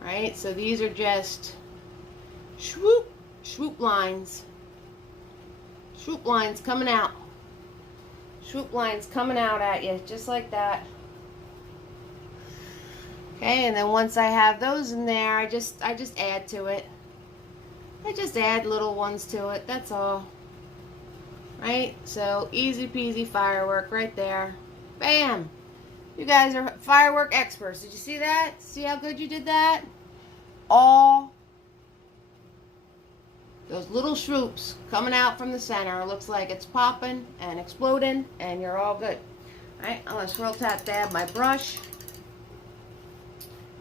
Right? So these are just swoop, swoop lines. Swoop lines coming out. Swoop lines coming out at you, just like that. Okay, and then once I have those in there, I just add to it. I just add little ones to it, that's all. Right? So, easy peasy firework right there. Bam! You guys are firework experts. Did you see that? See how good you did that? All those little swoops coming out from the center. Looks like it's popping and exploding, and you're all good. Alright, I'm going to swirl tap dab my brush.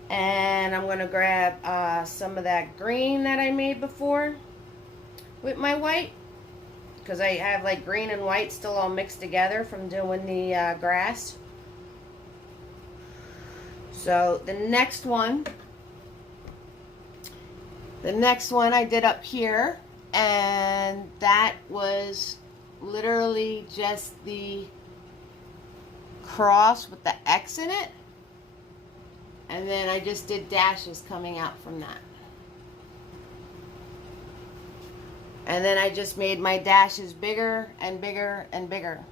And I'm going to grab some of that green that I made before with my white. Because I have like green and white still all mixed together from doing the grass. So the next one I did up here. And that was literally just the cross with the X in it. And then I just did dashes coming out from that. And then I just made my dashes bigger and bigger and bigger.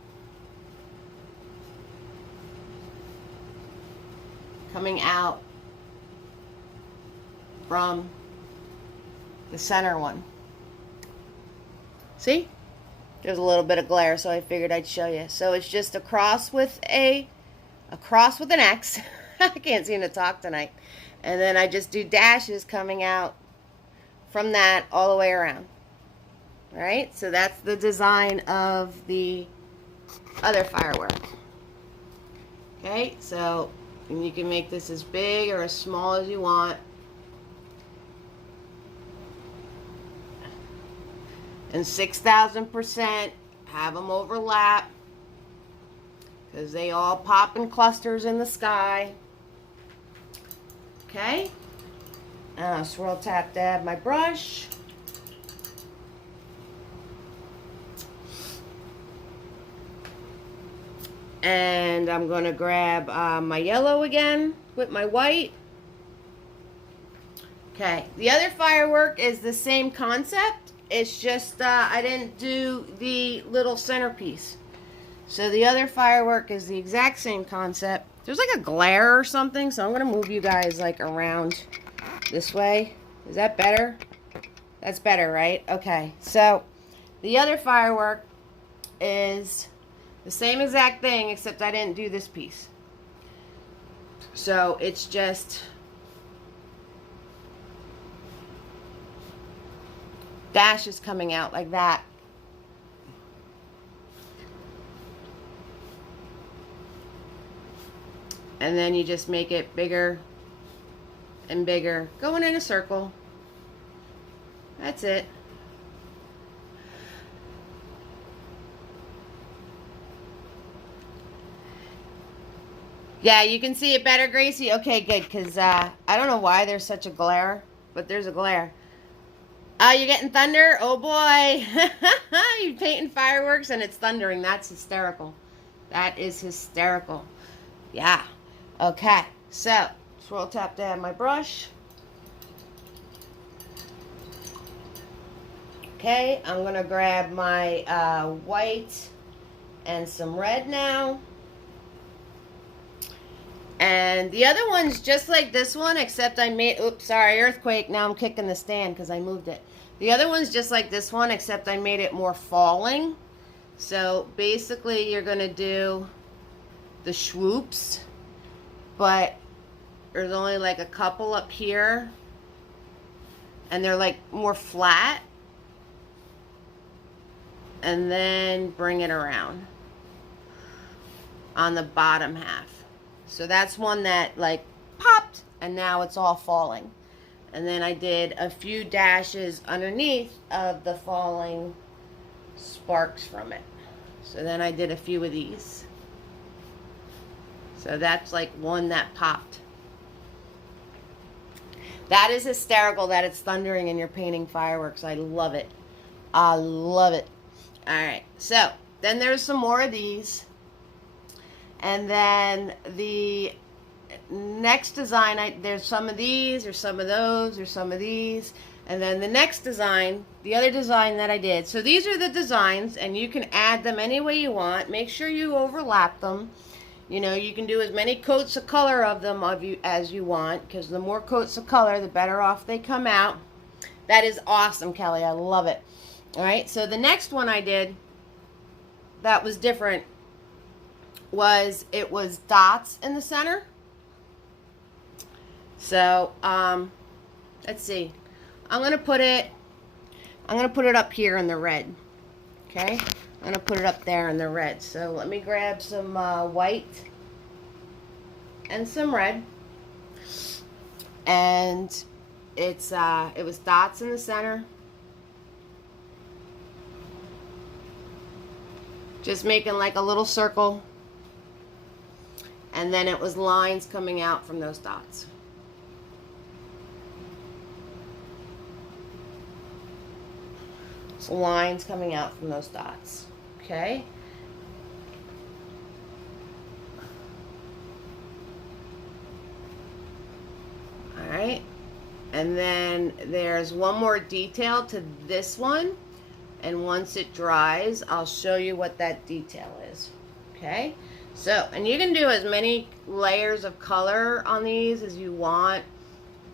Coming out from the center one. See? There's a little bit of glare, so I figured I'd show you. So it's just a cross with an X. I can't seem to talk tonight. And then I just do dashes coming out from that all the way around. Alright, so that's the design of the other firework. Okay, so you can make this as big or as small as you want. And 6,000% have them overlap, because they all pop in clusters in the sky. Okay, and I'll swirl tap dab my brush. And I'm going to grab my yellow again with my white. Okay, the other firework is the same concept. It's just I didn't do the little centerpiece. So the other firework is the exact same concept. There's like a glare or something, so I'm going to move you guys like around this way. Is that better? That's better, right? Okay, so the other firework is the same exact thing, except I didn't do this piece. So it's just dashes coming out like that. And then you just make it bigger and bigger, going in a circle. That's it. Yeah, you can see it better, Gracie? Okay, good, because I don't know why there's such a glare, but there's a glare. Oh, you're getting thunder? Oh, boy. You're painting fireworks and it's thundering. That's hysterical. That is hysterical. Yeah. Okay. So, swirl tap to add my brush. Okay, I'm going to grab my white and some red now. And the other one's just like this one, except I made, oops, sorry, earthquake. Now I'm kicking the stand because I moved it. The other one's just like this one, except I made it more falling. So basically you're going to do the swoops, but there's only like a couple up here. And they're like more flat. And then bring it around on the bottom half. So that's one that like popped and now it's all falling. And then I did a few dashes underneath of the falling sparks from it. So then I did a few of these. So that's like one that popped. That is hysterical that it's thundering and you're painting fireworks. I love it. I love it. Alright, so then there's some more of these. And then the next design, there's some of these, or some of those, or some of these. And then the next design, the other design that I did. So these are the designs, and you can add them any way you want. Make sure you overlap them. You know, you can do as many coats of color of them as you want, because the more coats of color, the better off they come out. That is awesome, Kelly. I love it. Alright, so the next one I did that was different was it was dots in the center. So, let's see. I'm gonna put it up here in the red. Okay? I'm gonna put it up there in the red. So let me grab some white and some red. And it was dots in the center. Just making like a little circle. And then it was lines coming out from those dots. So lines coming out from those dots. Okay? Alright. And then there's one more detail to this one. And once it dries, I'll show you what that detail is. Okay? So, and you can do as many layers of color on these as you want.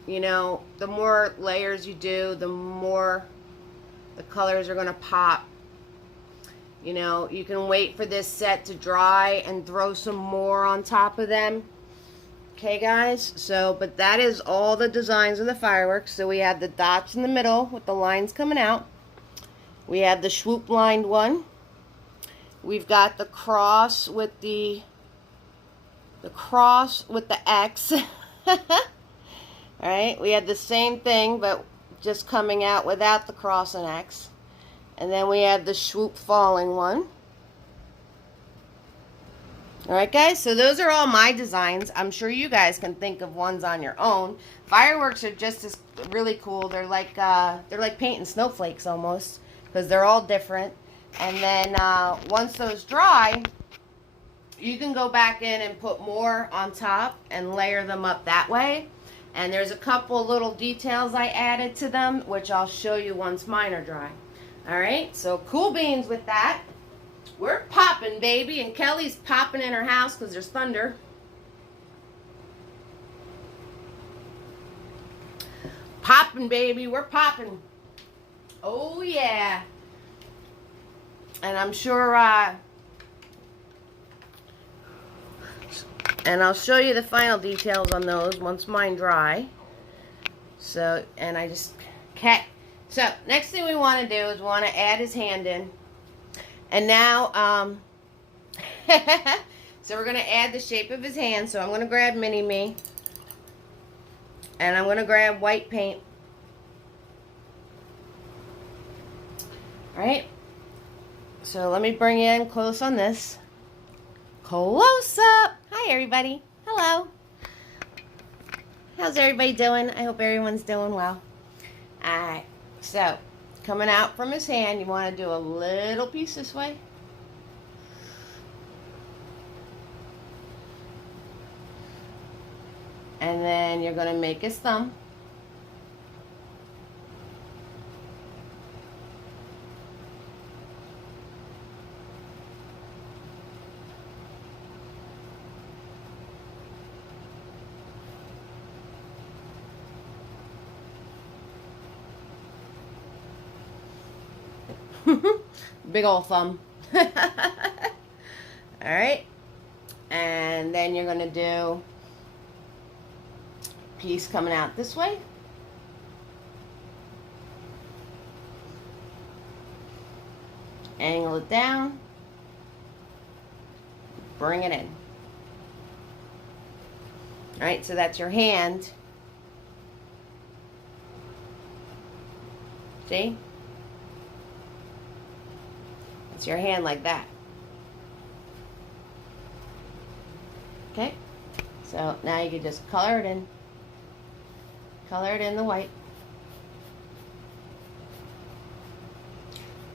You know, the more layers you do, the more the colors are going to pop. You know, you can wait for this set to dry and throw some more on top of them. Okay, guys? So, but that is all the designs of the fireworks. So we have the dots in the middle with the lines coming out. We have the swoop lined one. We've got the cross with the X. Alright, we have the same thing, but just coming out without the cross and X. And then we have the swoop falling one. Alright guys, so those are all my designs. I'm sure you guys can think of ones on your own. Fireworks are just as really cool. They're like painting snowflakes almost, because they're all different. And then once those dry, you can go back in and put more on top and layer them up that way. And there's a couple little details I added to them, which I'll show you once mine are dry. Alright, so cool beans with that. We're popping, baby, and Kelly's popping in her house because there's thunder. Popping, baby, we're popping. Oh, yeah. And I'm sure, and I'll show you the final details on those once mine dry. So, and I just, okay. So, next thing we want to do is we want to add his hand in. And now, so we're going to add the shape of his hand. So I'm going to grab Mini-Me. And I'm going to grab white paint. Alright. So let me bring you in close on this. Close up. Hi everybody. Hello. How's everybody doing? I hope everyone's doing well. Alright. So, coming out from his hand, you want to do a little piece this way. And then you're going to make his thumb. Big old thumb. All right. And then you're going to do piece coming out this way. Angle it down. Bring it in. All right, so that's your hand. See? It's your hand like that. Okay, so now you can just color it in. Color it in the white.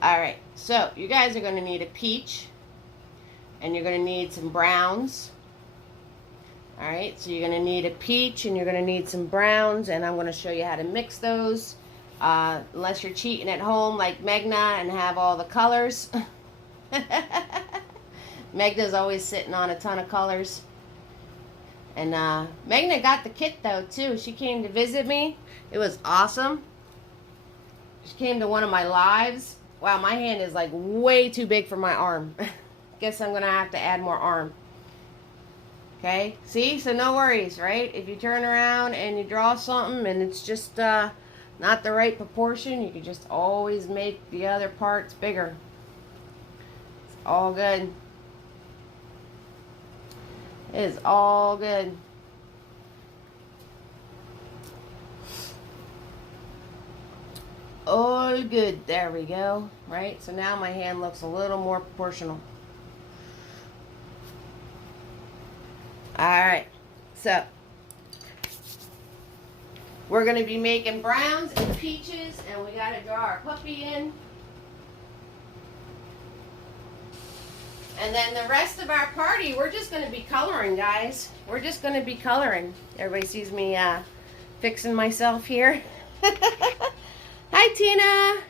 Alright, so you guys are going to need a peach. And you're going to need some browns. Alright, so you're going to need a peach and you're going to need some browns. And I'm going to show you how to mix those. Unless you're cheating at home like Megna and have all the colors. Megna's always sitting on a ton of colors. And Megna got the kit though too. She came to visit me. It was awesome. She came to one of my lives. Wow, my hand is like way too big for my arm. Guess I'm going to have to add more arm. Okay, see? So no worries, right? If you turn around and you draw something and it's just not the right proportion, you can just always make the other parts bigger. It's all good. It is all good. All good. There we go. Right? So now my hand looks a little more proportional. Alright. So we're going to be making browns and peaches, and we got to draw our puppy in. And then the rest of our party, we're just going to be coloring, guys. We're just going to be coloring. Everybody sees me fixing myself here. Hi, Tina.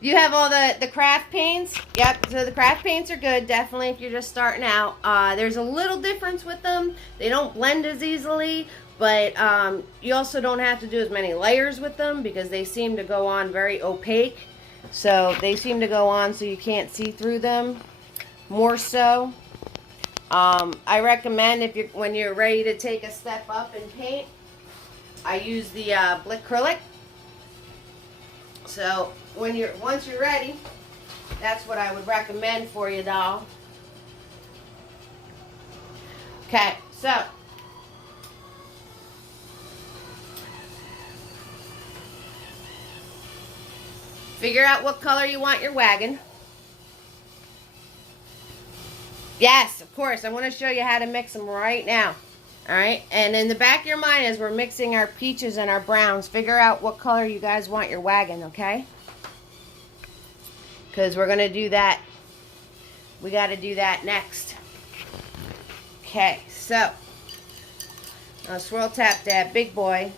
You have all the craft paints? Yep, so the craft paints are good, definitely, if you're just starting out. There's a little difference with them. They don't blend as easily, but you also don't have to do as many layers with them because they seem to go on very opaque. So they seem to go on so you can't see through them more so. I recommend when you're ready to take a step up in paint, I use the Acrylic. So once you're ready, that's what I would recommend for you, doll. Okay, so figure out what color you want your wagon. Yes, of course. I want to show you how to mix them right now. Alright, and in the back of your mind as we're mixing our peaches and our browns, figure out what color you guys want your wagon, okay? Because we're going to do that. We got to do that next. Okay, so I'll swirl tap that big boy.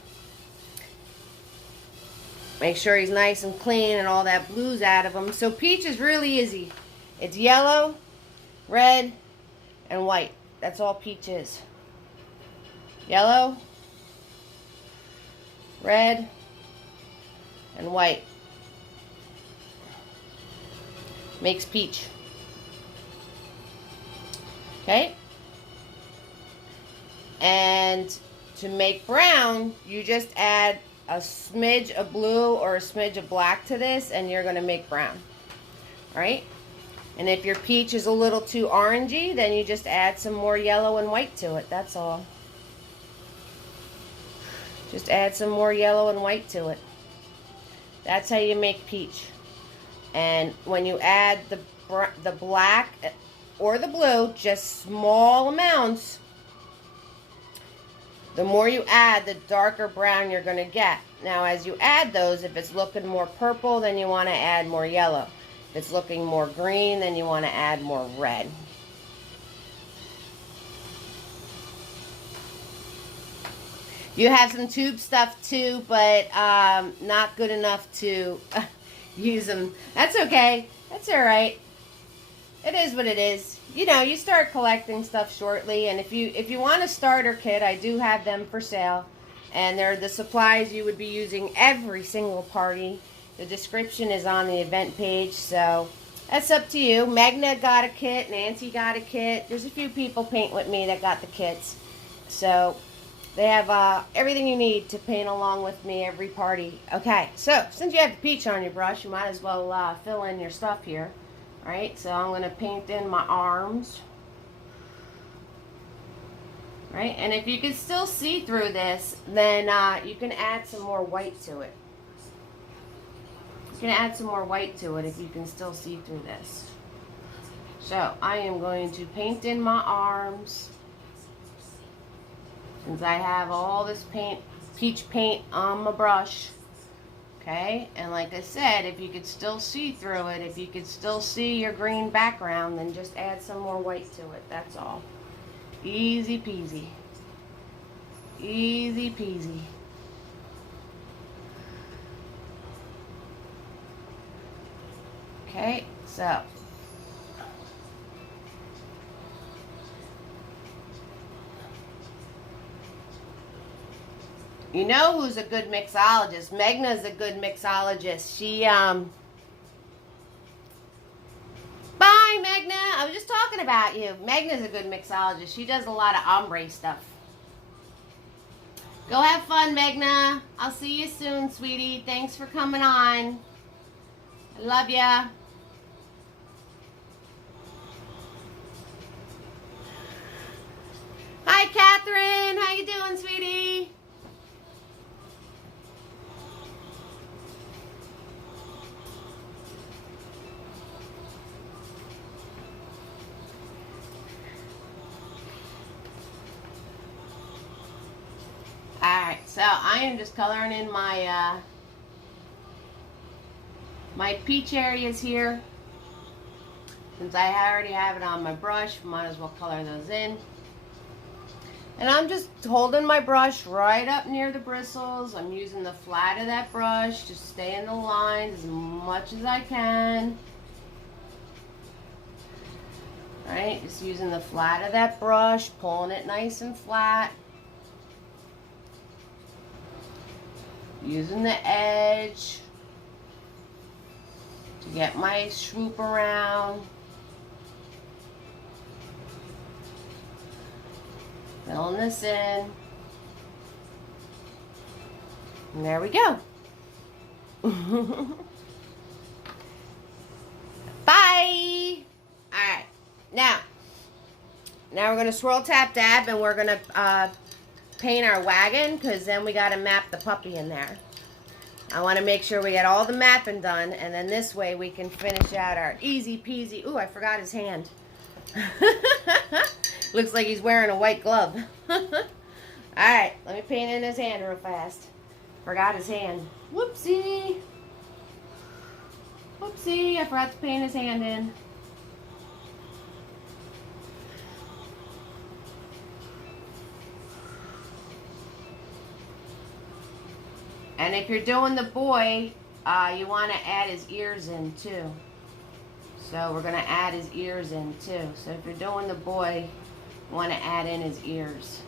Make sure he's nice and clean and all that blue's out of him. So peach is really easy. It's yellow, red, and white. That's all peach is. Yellow, red, and white. Makes peach. Okay? And to make brown, you just add a smidge of blue or a smidge of black to this, and you're going to make brown. Alright? And if your peach is a little too orangey, then you just add some more yellow and white to it. That's all. Just add some more yellow and white to it. That's how you make peach. And when you add the black or the blue, just small amounts, the more you add, the darker brown you're going to get. Now, as you add those, if it's looking more purple, then you want to add more yellow. If it's looking more green, then you want to add more red. You have some tube stuff too, but not good enough to use them. That's okay. That's all right. It is what it is. You know, you start collecting stuff shortly, and if you want a starter kit, I do have them for sale, and they're the supplies you would be using every single party. The description is on the event page, so that's up to you. Magna got a kit, Nancy got a kit. There's a few people paint with me that got the kits, so they have everything you need to paint along with me every party. Okay, so since you have the peach on your brush, you might as well fill in your stuff here. All right, so I'm going to paint in my arms. Right, and if you can still see through this, then you can add some more white to it. You can add some more white to it if you can still see through this. So I am going to paint in my arms. Since I have all this peach paint on my brush. Okay, and like I said, if you could still see through it, if you could still see your green background, then just add some more white to it. That's all. Easy peasy. Easy peasy. Okay, so you know who's a good mixologist? Megna's a good mixologist. She, Bye, Megna. I was just talking about you. Megna's a good mixologist. She does a lot of ombre stuff. Go have fun, Megna. I'll see you soon, sweetie. Thanks for coming on. I love ya. Hi, Catherine. How you doing, sweetie? Alright, so I am just coloring in my my peach areas here. Since I already have it on my brush, might as well color those in. And I'm just holding my brush right up near the bristles. I'm using the flat of that brush to stay in the lines as much as I can. Alright, just using the flat of that brush, pulling it nice and flat. Using the edge to get my swoop around. Filling this in. And there we go. Bye! Alright. Now we're going to swirl, tap, dab, and we're going to paint our wagon, because then we got to map the puppy in there. I want to make sure we get all the mapping done, and then this way we can finish out our easy peasy. Ooh, I forgot his hand. Looks like he's wearing a white glove. Alright, let me paint in his hand real fast. Forgot his hand. Whoopsie. Whoopsie, I forgot to paint his hand in. And if you're doing the boy, you want to add his ears in too. So we're going to add his ears in too. So if you're doing the boy, you want to add in his ears.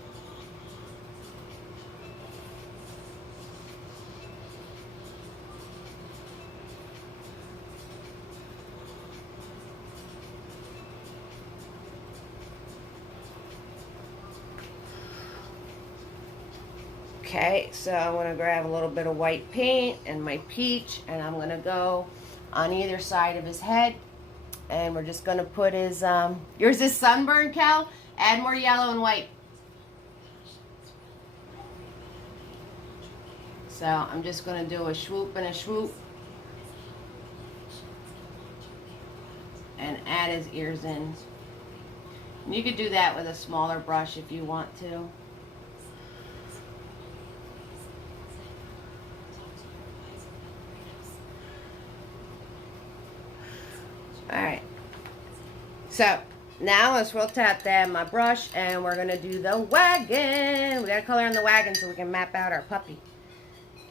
Okay, so I'm going to grab a little bit of white paint and my peach, and I'm going to go on either side of his head, and we're just going to put his, yours is sunburn, Cal? Add more yellow and white. So I'm just going to do a swoop and a swoop, and add his ears in. And you could do that with a smaller brush if you want to. Alright, so now let's roll tap that my brush, and we're going to do the wagon. We got to color in the wagon so we can map out our puppy.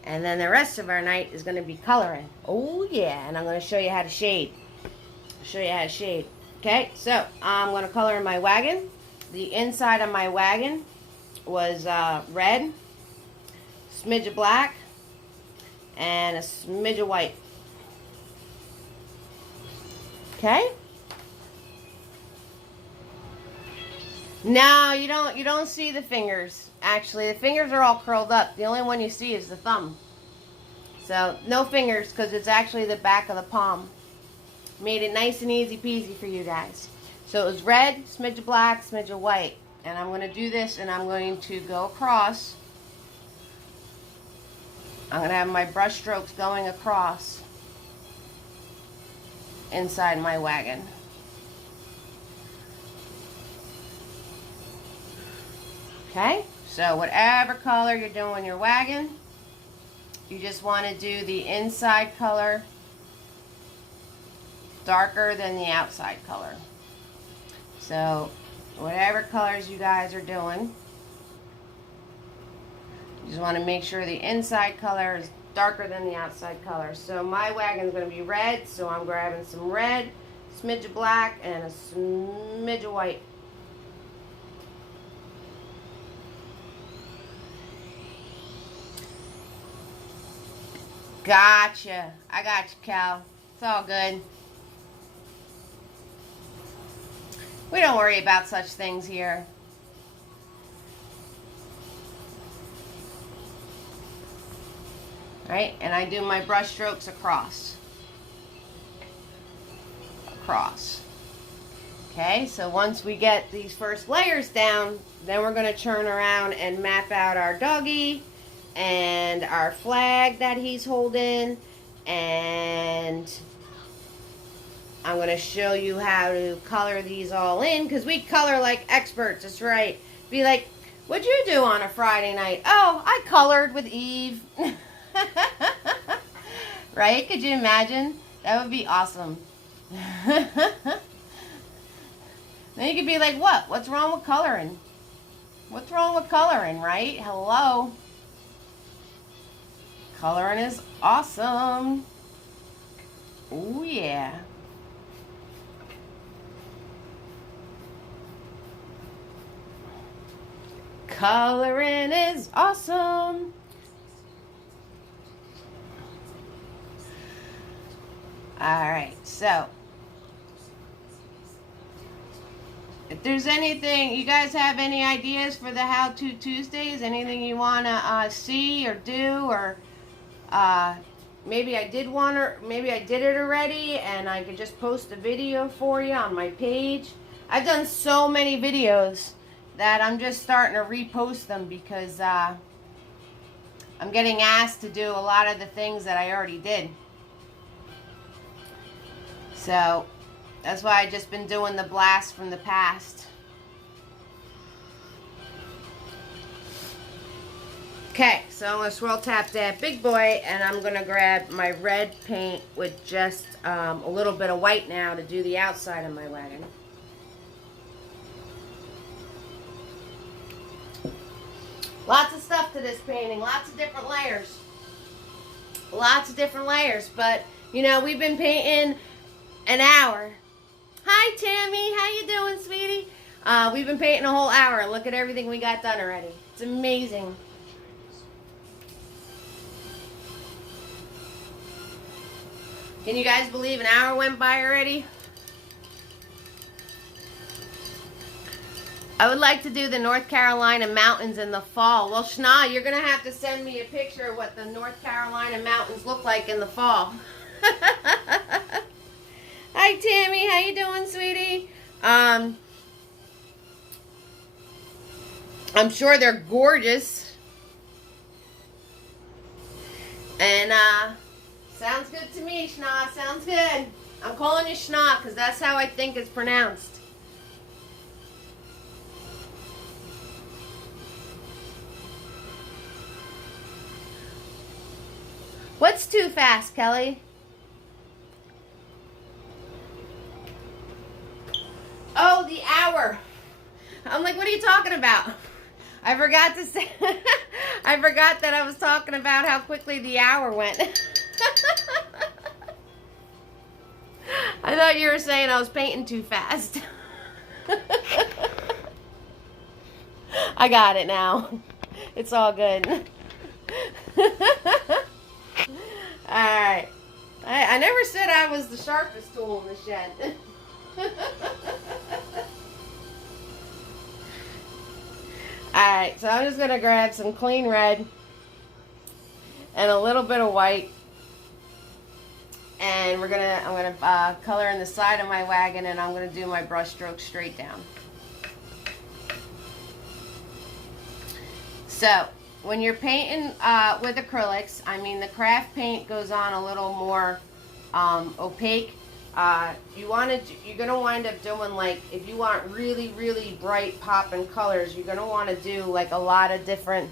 And then the rest of our night is going to be coloring. Oh, yeah. And I'm going to show you how to shade. Okay, so I'm going to color in my wagon. The inside of my wagon was red, smidge of black, and a smidge of white. Okay? No, you don't see the fingers. Actually, the fingers are all curled up. The only one you see is the thumb. So, no fingers, because it's actually the back of the palm. Made it nice and easy peasy for you guys. So it was red, smidge of black, smidge of white. And I'm going to do this, and I'm going to go across. I'm going to have my brush strokes going across inside my wagon. Okay, so whatever color you're doing in your wagon, you just want to do the inside color darker than the outside color. So whatever colors you guys are doing, you just want to make sure the inside color is darker than the outside color. So my wagon is going to be red, so I'm grabbing some red, smidge of black, and a smidge of white. Gotcha. I got you, Cal. It's all good. We don't worry about such things here. Right? And I do my brush strokes across. Across. Okay, so once we get these first layers down, then we're going to turn around and map out our doggy and our flag that he's holding, and I'm going to show you how to color these all in, because we color like experts. That's right. Be like, what'd you do on a Friday night? Oh, I colored with Eve. Right? Could you imagine? That would be awesome. Then you could be like, what? What's wrong with coloring? What's wrong with coloring, right? Hello? Coloring is awesome. Oh, yeah. Coloring is awesome. Alright, so if there's anything, you guys have any ideas for the How To Tuesdays? Anything you want to see or do, or maybe I did one, or maybe I did it already and I could just post a video for you on my page. I've done so many videos that I'm just starting to repost them, because I'm getting asked to do a lot of the things that I already did. So that's why I've just been doing the blast from the past. Okay, so I'm going to swirl tap that big boy, and I'm going to grab my red paint with just a little bit of white now to do the outside of my wagon. Lots of stuff to this painting, lots of different layers. Lots of different layers, but you know, we've been painting an hour. Hi Tammy, how you doing, sweetie? We've been painting a whole hour, and look at everything we got done already. It's amazing. Can you guys believe an hour went by already? I would like to do the North Carolina mountains in the fall. Well, Shna, you're going to have to send me a picture of what the North Carolina mountains look like in the fall. Hi, Tammy. How you doing, sweetie? I'm sure they're gorgeous. And, sounds good to me, Shna. Sounds good. I'm calling you Shna because that's how I think it's pronounced. What's too fast, Kelly? Oh, the talking about? I forgot to say, I forgot that I was talking about how quickly the hour went. I thought you were saying I was painting too fast. I got it now. It's all good. Alright. I never said I was the sharpest tool in the shed. Alright, so I'm just going to grab some clean red and a little bit of white. And I'm gonna color in the side of my wagon, and I'm gonna do my brush stroke straight down. So when you're painting with acrylics, I mean the craft paint goes on a little more opaque. You're gonna wind up doing, like, if you want really, really bright popping colors, you're gonna want to do like a lot of different.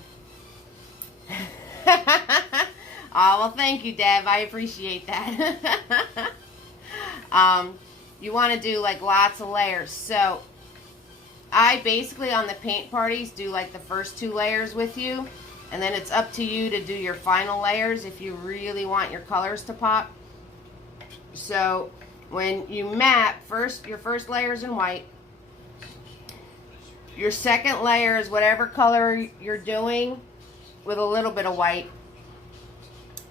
Oh, well, thank you, Deb. I appreciate that. You want to do like lots of layers. So I basically on the paint parties do like the first 2 layers with you, and then it's up to you to do your final layers if you really want your colors to pop. So when you map, your first layer is in white. Your second layer is whatever color you're doing with a little bit of white.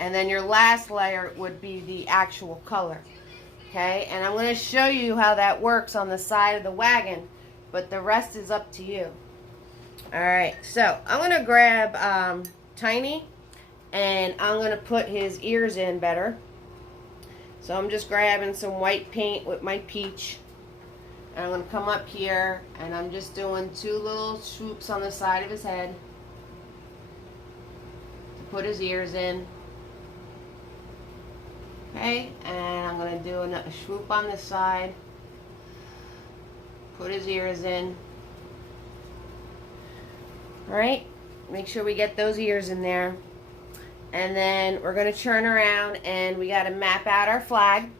And then your last layer would be the actual color. Okay, and I'm going to show you how that works on the side of the wagon, but the rest is up to you. Alright, so I'm going to grab Tiny, and I'm going to put his ears in better. So I'm just grabbing some white paint with my peach, and I'm going to come up here, and I'm just doing 2 little swoops on the side of his head to put his ears in. Okay, and I'm going to do a swoop on this side, put his ears in. Alright, make sure we get those ears in there. And then we're going to turn around, and we got to map out our flag.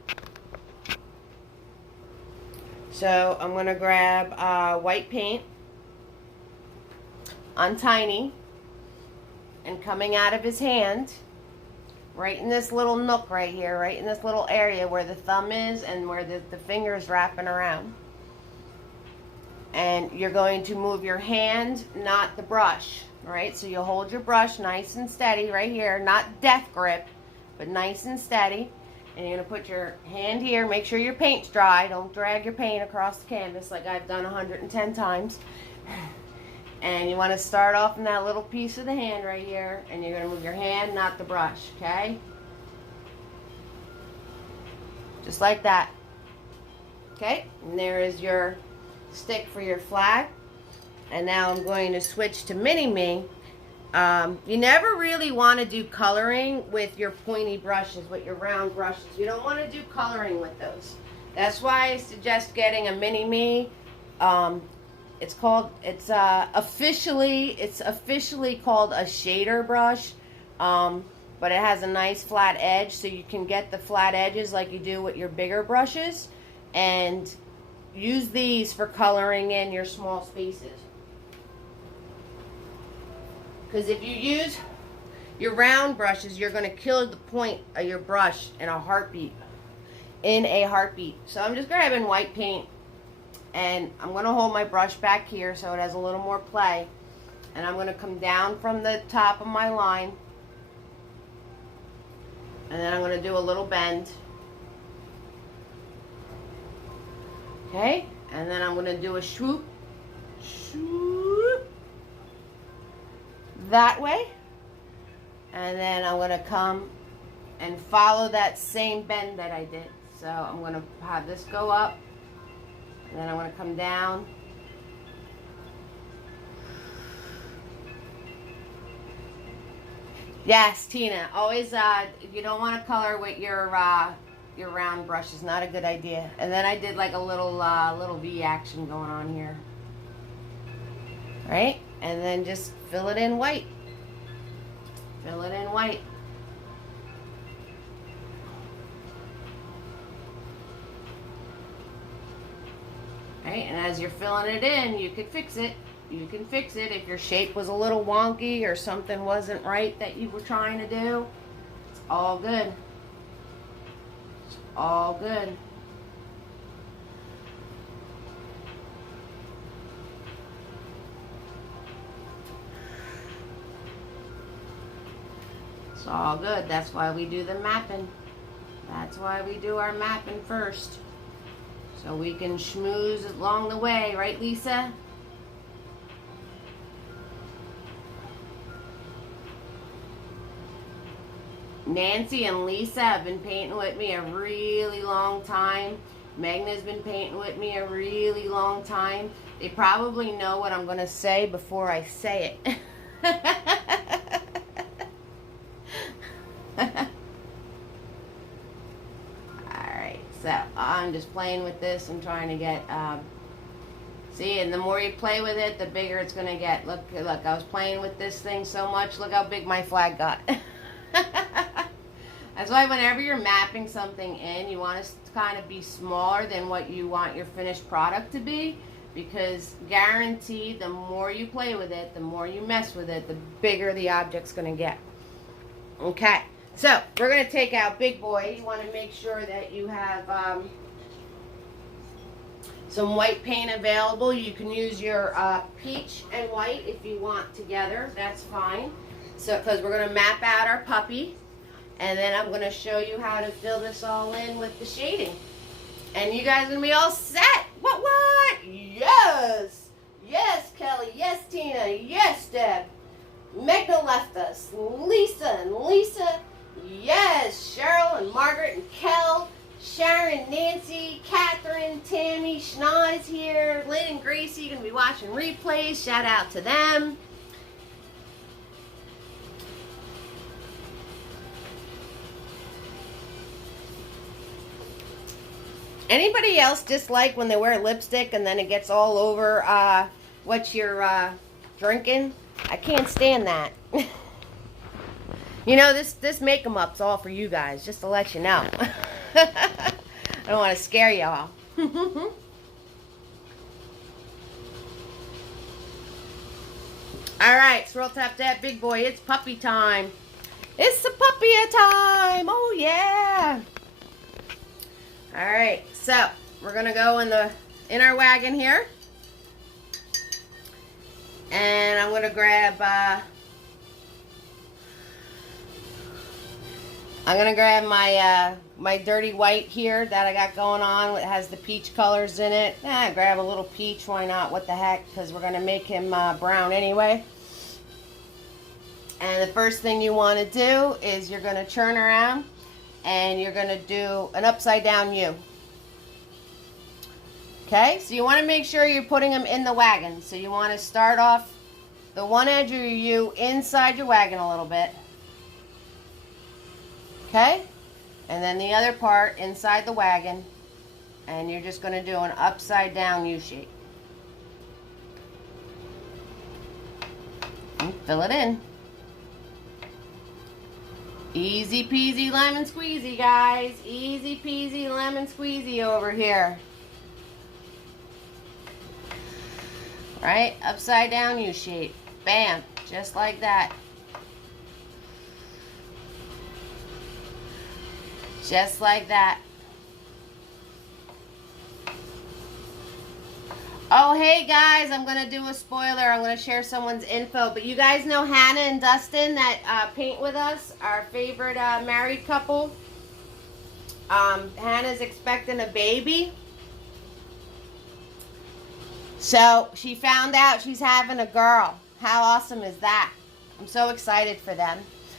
So I'm going to grab white paint on Tiny, and coming out of his hand, right in this little nook right here, right in this little area where the thumb is and where the finger is wrapping around. And you're going to move your hand, not the brush. Alright, so you'll hold your brush nice and steady right here, not death grip, but nice and steady. And you're going to put your hand here, make sure your paint's dry, don't drag your paint across the canvas like I've done 110 times. And you want to start off in that little piece of the hand right here, and you're going to move your hand, not the brush, okay? Just like that. Okay, and there is your stick for your flag. And now I'm going to switch to Mini-Me. You never really want to do coloring with your pointy brushes, with your round brushes. You don't want to do coloring with those. That's why I suggest getting a Mini-Me. It's officially called a shader brush, but it has a nice flat edge, so you can get the flat edges like you do with your bigger brushes, and use these for coloring in your small spaces. Because if you use your round brushes, you're going to kill the point of your brush in a heartbeat. So I'm just grabbing white paint, and I'm going to hold my brush back here so it has a little more play. And I'm going to come down from the top of my line, and then I'm going to do a little bend. Okay, and then I'm going to do a swoop, swoop, that way. And then I'm going to come and follow that same bend that I did. So I'm going to have this go up, and then I'm going to come down. Yes, Tina, always, if you don't want to color with your round brush, is not a good idea. And then I did like a little V action going on here. Right? And then just fill it in white. Fill it in white. Right? And as you're filling it in, you could fix it. You can fix it if your shape was a little wonky or something wasn't right that you were trying to do. It's all good. It's all good. It's all good. That's why we do the mapping. That's why we do our mapping first. So we can schmooze along the way, right, Lisa? Nancy and Lisa have been painting with me a really long time. Magna's been painting with me a really long time. They probably know what I'm going to say before I say it. Alright, so I'm just playing with this and trying to get, see, and the more you play with it, the bigger it's going to get. Look, I was playing with this thing so much. Look how big my flag got. That's why whenever you're mapping something in, you want to kind of be smaller than what you want your finished product to be, because guaranteed the more you play with it, the more you mess with it, the bigger the object's going to get. Okay, so we're going to take out Big Boy. You want to make sure that you have some white paint available. You can use your peach and white if you want together. That's fine. So, because we're going to map out our puppy. And then I'm going to show you how to fill this all in with the shading. And you guys are going to be all set. What? Yes. Yes, Kelly. Yes, Tina. Yes, Deb. Megna left us. Lisa and Lisa. Yes. Cheryl and Margaret and Kel. Sharon, Nancy, Catherine, Tammy, Shna is here. Lynn and Gracie going to be watching replays. Shout out to them. Anybody else dislike when they wear lipstick and then it gets all over what you're drinking? I can't stand that. You know, this make-em-up's all for you guys, just to let you know. I don't want to scare y'all. Alright, swirl tap that Big Boy. It's puppy time. It's the puppy time. Oh, yeah. Alright, so we're going to go in our wagon here. And I'm going to grab my dirty white here that I got going on. It has the peach colors in it. Grab a little peach, why not? What the heck? Because we're going to make him brown anyway. And the first thing you want to do is you're going to turn around and you're going to do an upside down U. Okay, so you want to make sure you're putting them in the wagon. So you want to start off the one edge of your U inside your wagon a little bit. Okay, and then the other part inside the wagon, and you're just going to do an upside down U shape. And fill it in. Easy peasy lemon squeezy, guys. Easy peasy lemon squeezy over here. Right? Upside down U shape. Bam. Just like that. Just like that. Oh, hey guys, I'm going to do a spoiler. I'm going to share someone's info. But you guys know Hannah and Dustin that paint with us, our favorite married couple. Hannah's expecting a baby. So she found out she's having a girl. How awesome is that? I'm so excited for them.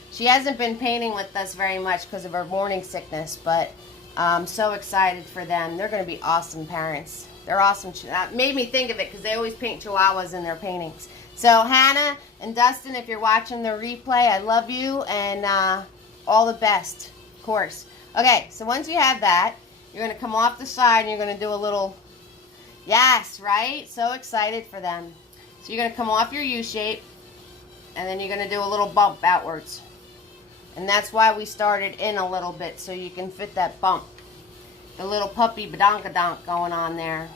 She hasn't been painting with us very much because of her morning sickness, but I'm so excited for them. They're going to be awesome parents. They're awesome. Made me think of it because they always paint chihuahuas in their paintings. So Hannah and Dustin, if you're watching the replay, I love you and all the best, of course. Okay, so once you have that, you're going to come off the side and you're going to do a little, yes, right? So excited for them. So you're going to come off your U shape and then you're going to do a little bump outwards. And that's why we started in a little bit, so you can fit that bump. The little puppy badonkadonk going on there.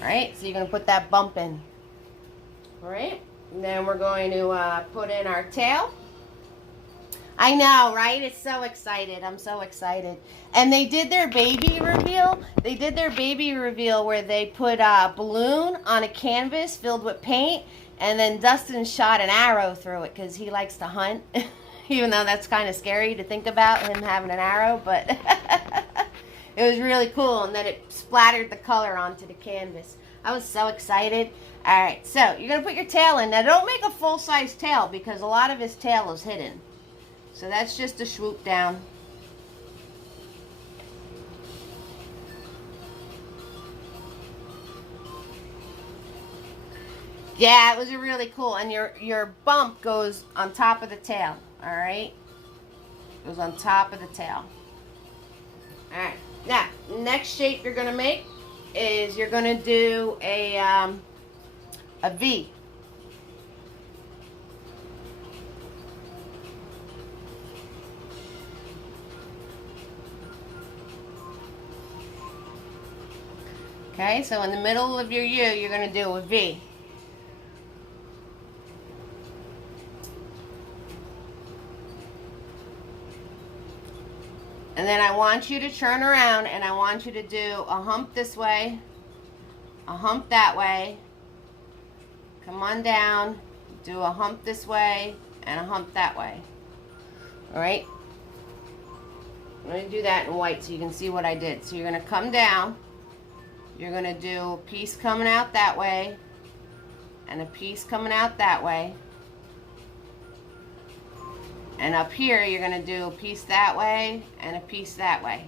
Alright, so you're going to put that bump in. Alright, and then we're going to put in our tail. I know, right? It's so excited. I'm so excited. And they did their baby reveal. They did their baby reveal where they put a balloon on a canvas filled with paint, and then Dustin shot an arrow through it because he likes to hunt. Even though that's kind of scary to think about, him having an arrow, but it was really cool. And then it splattered the color onto the canvas. I was so excited. All right, so you're going to put your tail in. Now, don't make a full-size tail because a lot of his tail is hidden. So that's just a swoop down. Yeah, it was really cool. And your bump goes on top of the tail. All right? Goes on top of the tail. All right. Now, next shape you're going to make is you're going to do a V. Okay, so in the middle of your U, you're going to do a V. And then I want you to turn around and I want you to do a hump this way, a hump that way. Come on down, do a hump this way and a hump that way. All right? I'm going to do that in white so you can see what I did. So you're going to come down. You're going to do a piece coming out that way and a piece coming out that way. And up here, you're going to do a piece that way and a piece that way.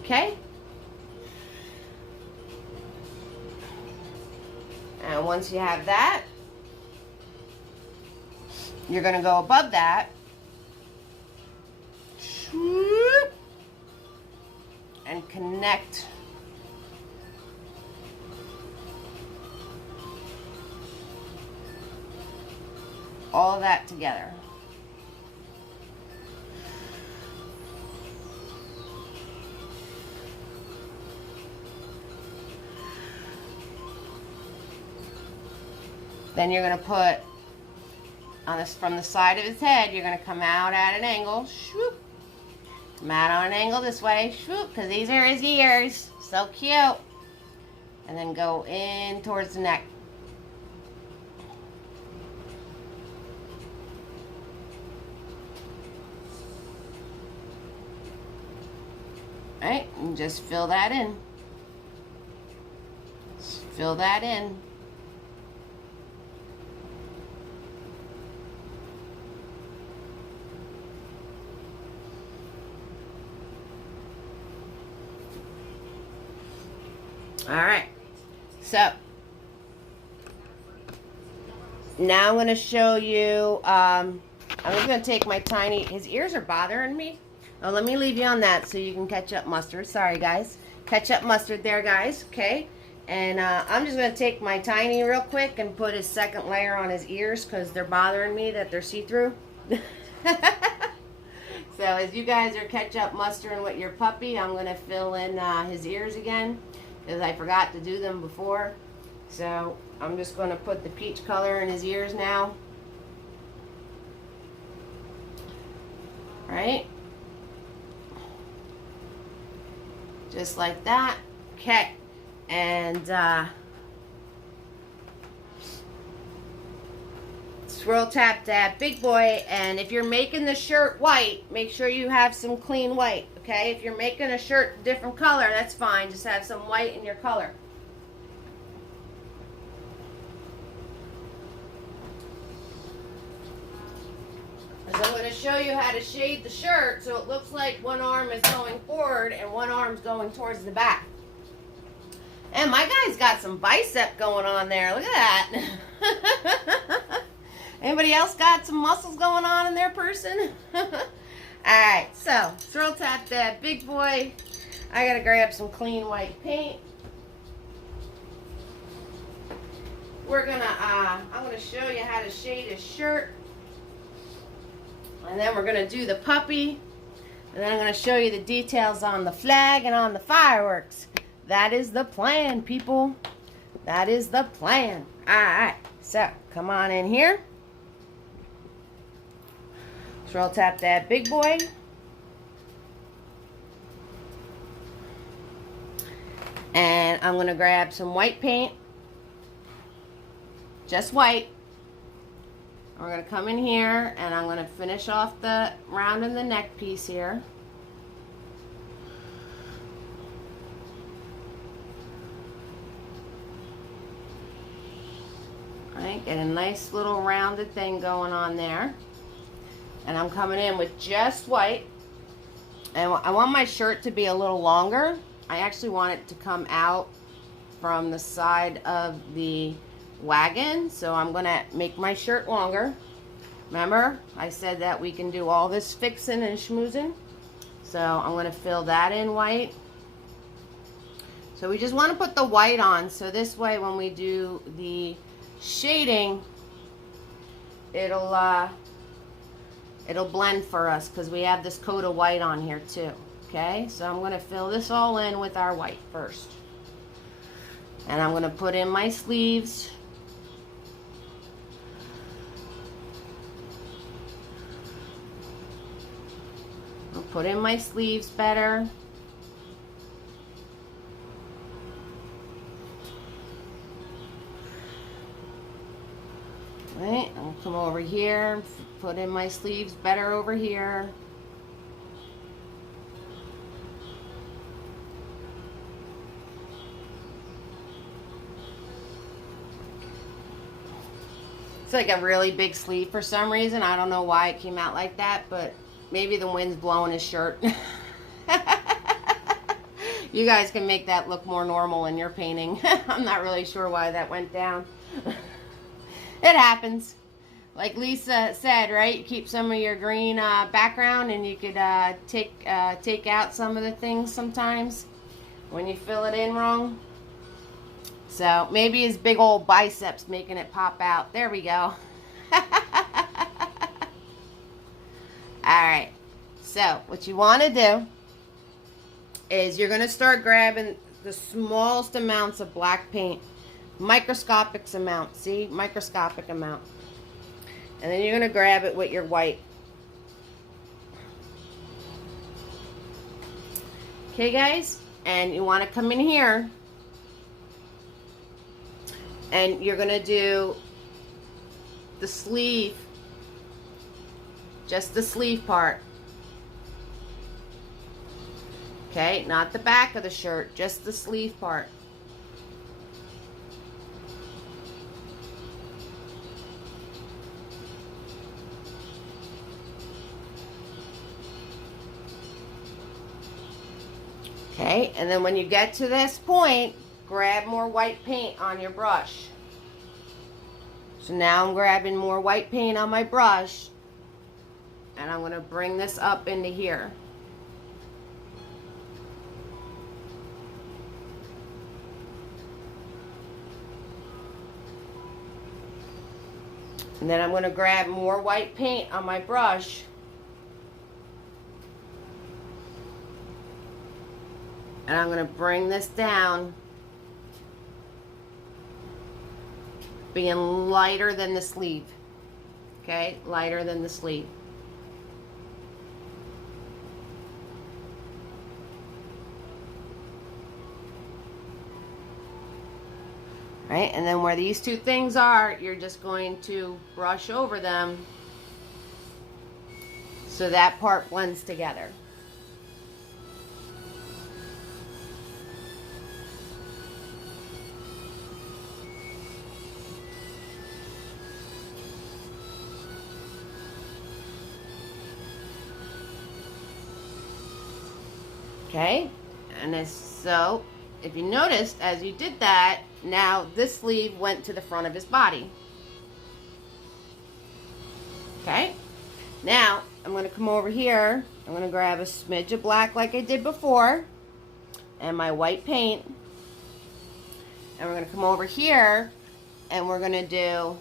Okay? And once you have that, you're going to go above that. And connect all that together. Then you're going to put on this from the side of his head, you're going to come out at an angle. Swoop. Come out on an angle this way, swoop, because these are his ears. So cute. And then go in towards the neck. Alright, and just fill that in. Just fill that in. All right, so now I'm going to show you, I'm just going to take my tiny, his ears are bothering me. Oh, let me leave you on that so you can catch up mustard. Sorry, guys. Catch up mustard there, guys, okay? And I'm just going to take my tiny real quick and put his second layer on his ears because they're bothering me that they're see-through. So as you guys are catch up mustering with your puppy, I'm going to fill in his ears again. Because I forgot to do them before. So I'm just going to put the peach color in his ears now. Right? Just like that. Okay. And swirl tap that big boy. And if you're making the shirt white, make sure you have some clean white. Okay, if you're making a shirt different color, that's fine. Just have some white in your color. So I'm going to show you how to shade the shirt so it looks like one arm is going forward and one arm's going towards the back. And my guy's got some bicep going on there. Look at that. Anybody else got some muscles going on in their person? Alright, so swirl tap that big boy. I gotta grab some clean white paint. We're gonna, I'm gonna show you how to shade his shirt. And then we're gonna do the puppy. And then I'm gonna show you the details on the flag and on the fireworks. That is the plan, people. That is the plan. All right. So, come on in here. Swirl tap that big boy. And I'm going to grab some white paint. Just white. We're going to come in here and I'm going to finish off the round in the neck piece here. Right, get a nice little rounded thing going on there. And I'm coming in with just white. And I want my shirt to be a little longer. I actually want it to come out from the side of the wagon. So I'm going to make my shirt longer. Remember, I said that we can do all this fixing and schmoozing. So I'm going to fill that in white. So we just want to put the white on. So this way when we do the shading, it'll blend for us because we have this coat of white on here too. Okay, so I'm going to fill this all in with our white first. And I'm going to put in my sleeves. I'll put in my sleeves better. Right, I'll come over here, put in my sleeves better over here. It's like a really big sleeve for some reason. I don't know why it came out like that, but maybe the wind's blowing his shirt. You guys can make that look more normal in your painting. I'm not really sure why that went down. It happens. Like Lisa said, right? You keep some of your green background and you could take out some of the things sometimes when you fill it in wrong. So maybe his big old biceps making it pop out. There we go. Alright. So what you want to do is you're going to start grabbing the smallest amounts of black paint. Microscopic amount. See? Microscopic amount. And then you're going to grab it with your white. Okay, guys? And you want to come in here. And you're going to do the sleeve. Just the sleeve part. Okay? Not the back of the shirt. Just the sleeve part. Okay, and then when you get to this point, grab more white paint on your brush. So now I'm grabbing more white paint on my brush, and I'm going to bring this up into here. And then I'm going to grab more white paint on my brush. And I'm going to bring this down, being lighter than the sleeve. Okay, lighter than the sleeve. Right, and then where these two things are, you're just going to brush over them so that part blends together. Okay, and so if you noticed, as you did that, now this sleeve went to the front of his body. Okay, now I'm going to come over here. I'm going to grab a smidge of black like I did before and my white paint, and we're going to come over here and we're going to do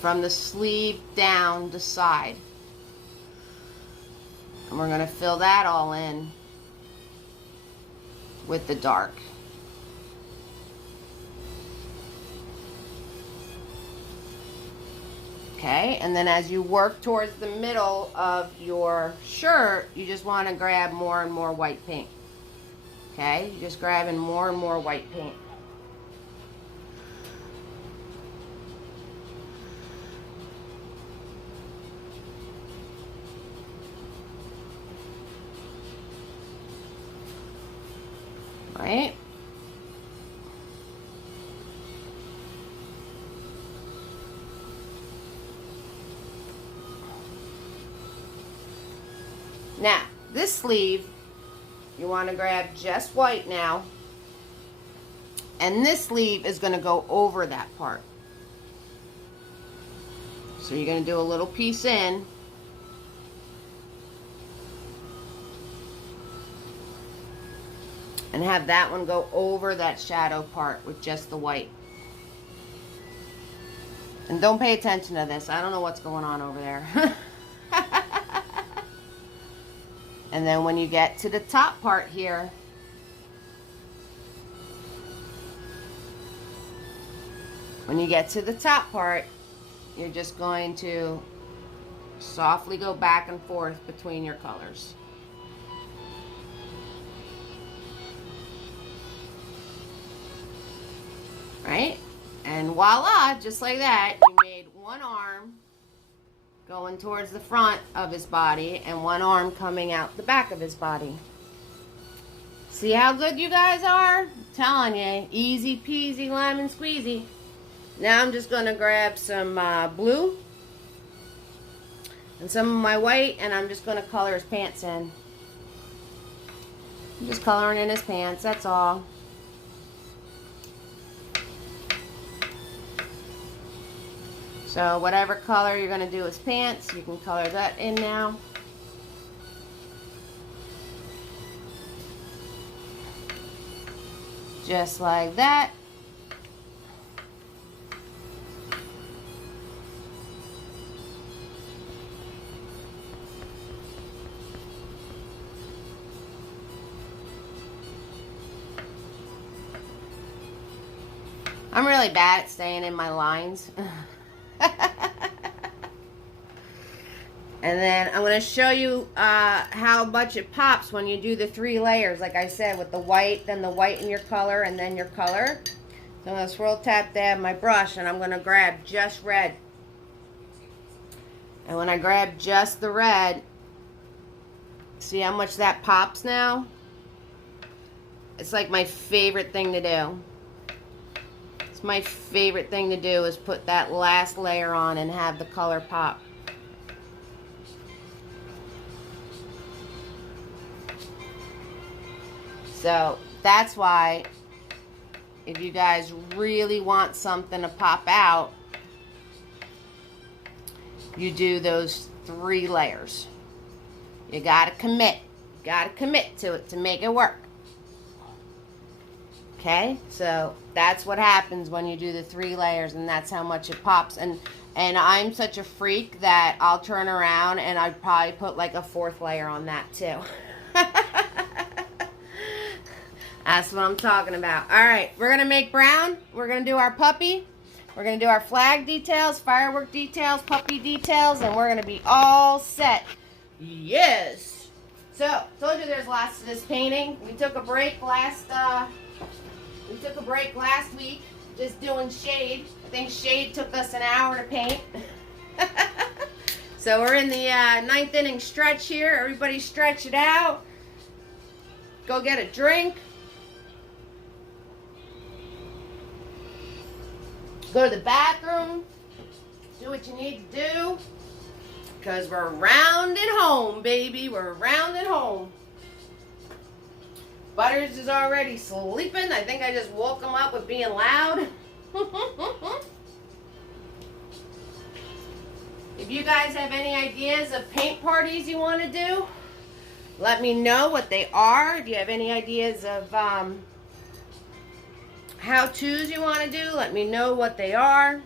from the sleeve down the side. And we're going to fill that all in with the dark. Okay, and then as you work towards the middle of your shirt, you just want to grab more and more white paint. Okay, you're just grabbing more and more white paint. Right? Now, this sleeve, you want to grab just white now. And this sleeve is going to go over that part. So you're going to do a little piece in. And have that one go over that shadow part with just the white. And don't pay attention to this. I don't know what's going on over there. And then when you get to the top part here, you're just going to softly go back and forth between your colors. Right? And voila, just like that, you made one arm going towards the front of his body and one arm coming out the back of his body. See how good you guys are? I'm telling you, easy peasy lemon squeezy. Now I'm just going to grab some blue and some of my white, and I'm just going to color his pants in. I'm just coloring in his pants, that's all. So whatever color you're going to do his pants, you can color that in now. Just like that. I'm really bad at staying in my lines. And then I'm going to show you how much it pops when you do the 3 layers. Like I said, with the white, then the white in your color, and then your color. So I'm going to swirl tap dab my brush, and I'm going to grab just red. And when I grab just the red, see how much that pops now? It's like my favorite thing to do. It's my favorite thing to do is put that last layer on and have the color pop. So that's why if you guys really want something to pop out, you do those 3 layers. You gotta commit. You gotta commit to it to make it work. Okay, so that's what happens when you do the 3 layers, and that's how much it pops. And I'm such a freak that I'll turn around and I'd probably put like a 4th layer on that too. That's what I'm talking about. All right, we're gonna make brown. We're gonna do our puppy. We're gonna do our flag details, firework details, puppy details, and we're gonna be all set. Yes. So, told you there's lots to this painting. We took a break last week, just doing shade. I think shade took us an hour to paint. So we're in the 9th inning stretch here. Everybody stretch it out. Go get a drink. Go to the bathroom. Do what you need to do. Because we're rounding home, baby. We're rounding home. Butters is already sleeping. I think I just woke him up with being loud. If you guys have any ideas of paint parties you want to do, let me know what they are. If you have any ideas of how-tos you want to do, let me know what they are.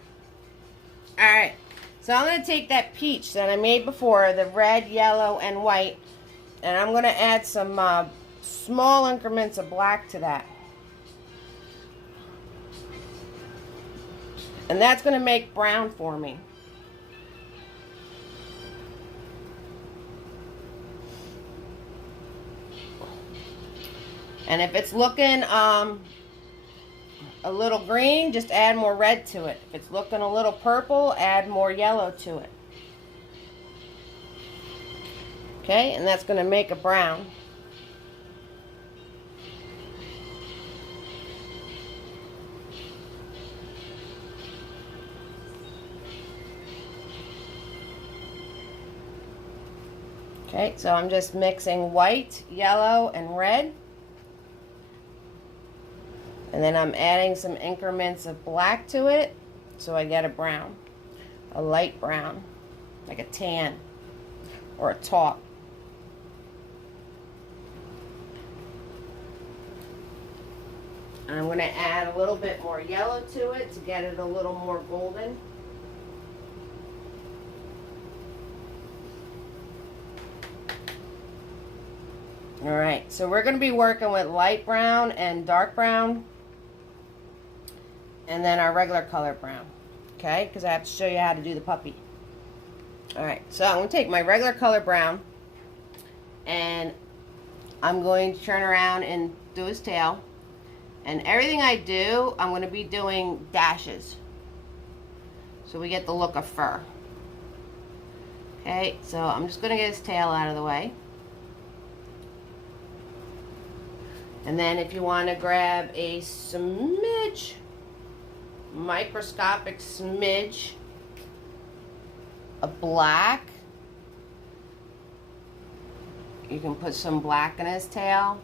Alright, so I'm going to take that peach that I made before, the red, yellow, and white, And I'm going to add some small increments of black to that. And that's going to make brown for me. And if it's looking a little green, just add more red to it. If it's looking a little purple, add more yellow to it. Okay, and that's going to make a brown. Okay, so I'm just mixing white, yellow, and red. And then I'm adding some increments of black to it, so I get a brown, a light brown, like a tan or a taupe. And I'm going to add a little bit more yellow to it to get it a little more golden. Alright, so we're going to be working with light brown and dark brown, and then our regular color brown, okay, because I have to show you how to do the puppy. Alright, so I'm going to take my regular color brown, and I'm going to turn around and do his tail, and everything I do, I'm going to be doing dashes, so we get the look of fur. Okay, so I'm just going to get his tail out of the way. And then if you want to grab a smidge, microscopic smidge of black, you can put some black in his tail.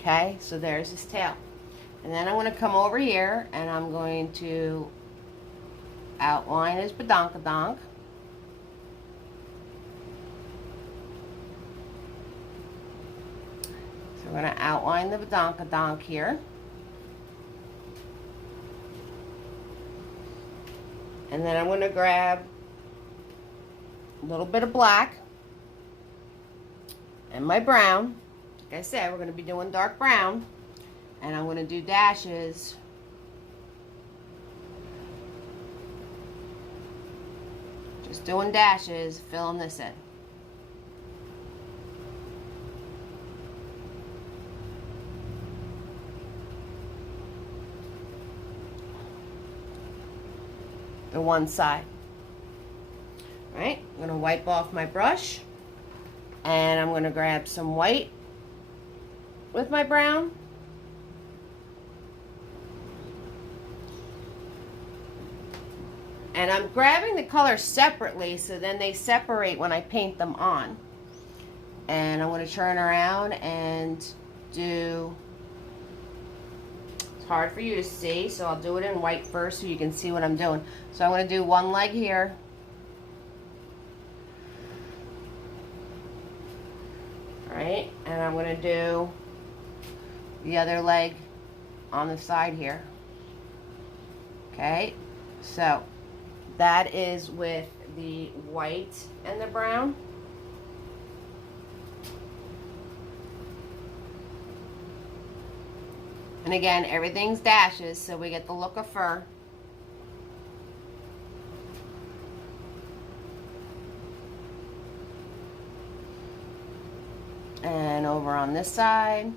Okay, so there's his tail. And then I'm going to come over here and I'm going to outline his badonkadonk. We're going to outline the badonkadonk here. And then I'm going to grab a little bit of black and my brown. Like I said, we're going to be doing dark brown. And I'm going to do dashes. Just doing dashes, filling this in. The one side. All right, I'm going to wipe off my brush and I'm going to grab some white with my brown. And I'm grabbing the colors separately so then they separate when I paint them on. And I'm going to turn around and do, it's hard for you to see, so I'll do it in white first so you can see what I'm doing. So I'm going to do one leg here. Alright, and I'm going to do the other leg on the side here. Okay, so that is with the white and the brown. And again, everything's dashes, so we get the look of fur. And over on this side.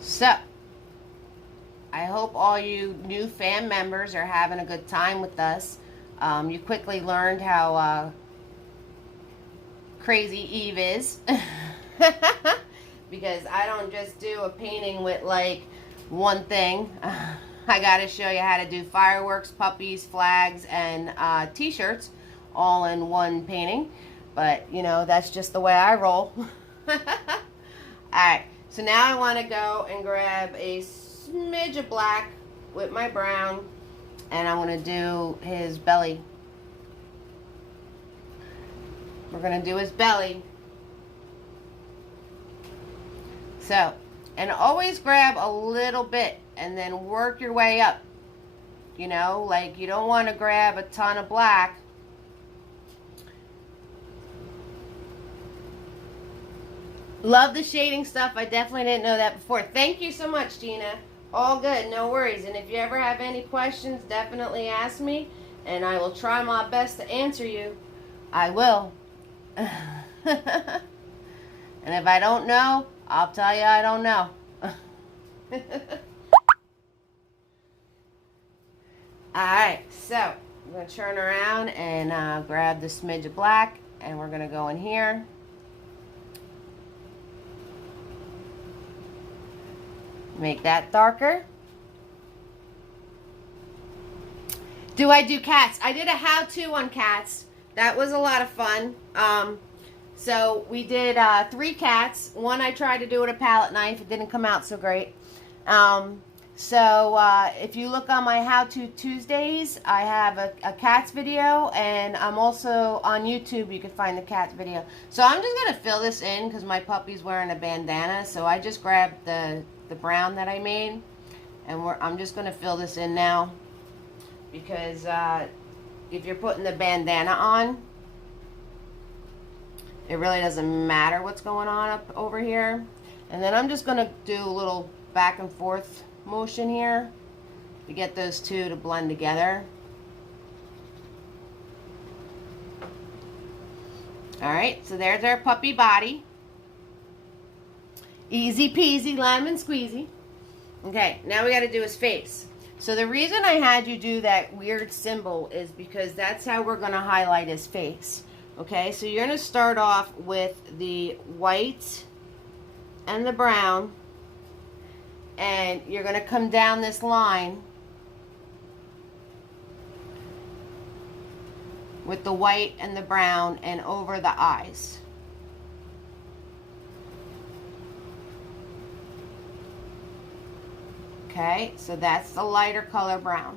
So, I hope all you new fan members are having a good time with us. You quickly learned how crazy Eve is. Because I don't just do a painting with like one thing. I gotta show you how to do fireworks, puppies, flags, and t-shirts all in one painting. But you know, that's just the way I roll. Alright, so now I want to go and grab a smidge of black with my brown, and I'm going to do his belly. We're going to do his belly. So, and always grab a little bit and then work your way up. you know, like you don't want to grab a ton of black. Love the shading stuff. I definitely didn't know that before. Thank you so much, Gina. All good, no worries. And if you ever have any questions, definitely ask me, and I will try my best to answer you. I will. And if I don't know, I'll tell you I don't know. Alright, so I'm going to turn around and grab the smidge of black, and we're going to go in here. Make that darker. Do I do cats? I did a how-to on cats. That was a lot of fun. So we did 3 cats. One I tried to do with a palette knife. It didn't come out so great. If you look on my How To Tuesdays, I have a cats video, and I'm also on YouTube. You can find the cats video. So I'm just going to fill this in because my puppy's wearing a bandana. So I just grabbed the brown that I made, and I'm just going to fill this in now because if you're putting the bandana on, it really doesn't matter what's going on up over here. And then I'm just going to do a little back and forth motion here to get those two to blend together. Alright, so there's our puppy body. Easy peasy, lemon squeezy. Okay, now we got to do his face. So the reason I had you do that weird symbol is because that's how we're going to highlight his face. Okay, so you're going to start off with the white and the brown, and you're going to come down this line with the white and the brown and over the eyes. Okay, so that's the lighter color brown.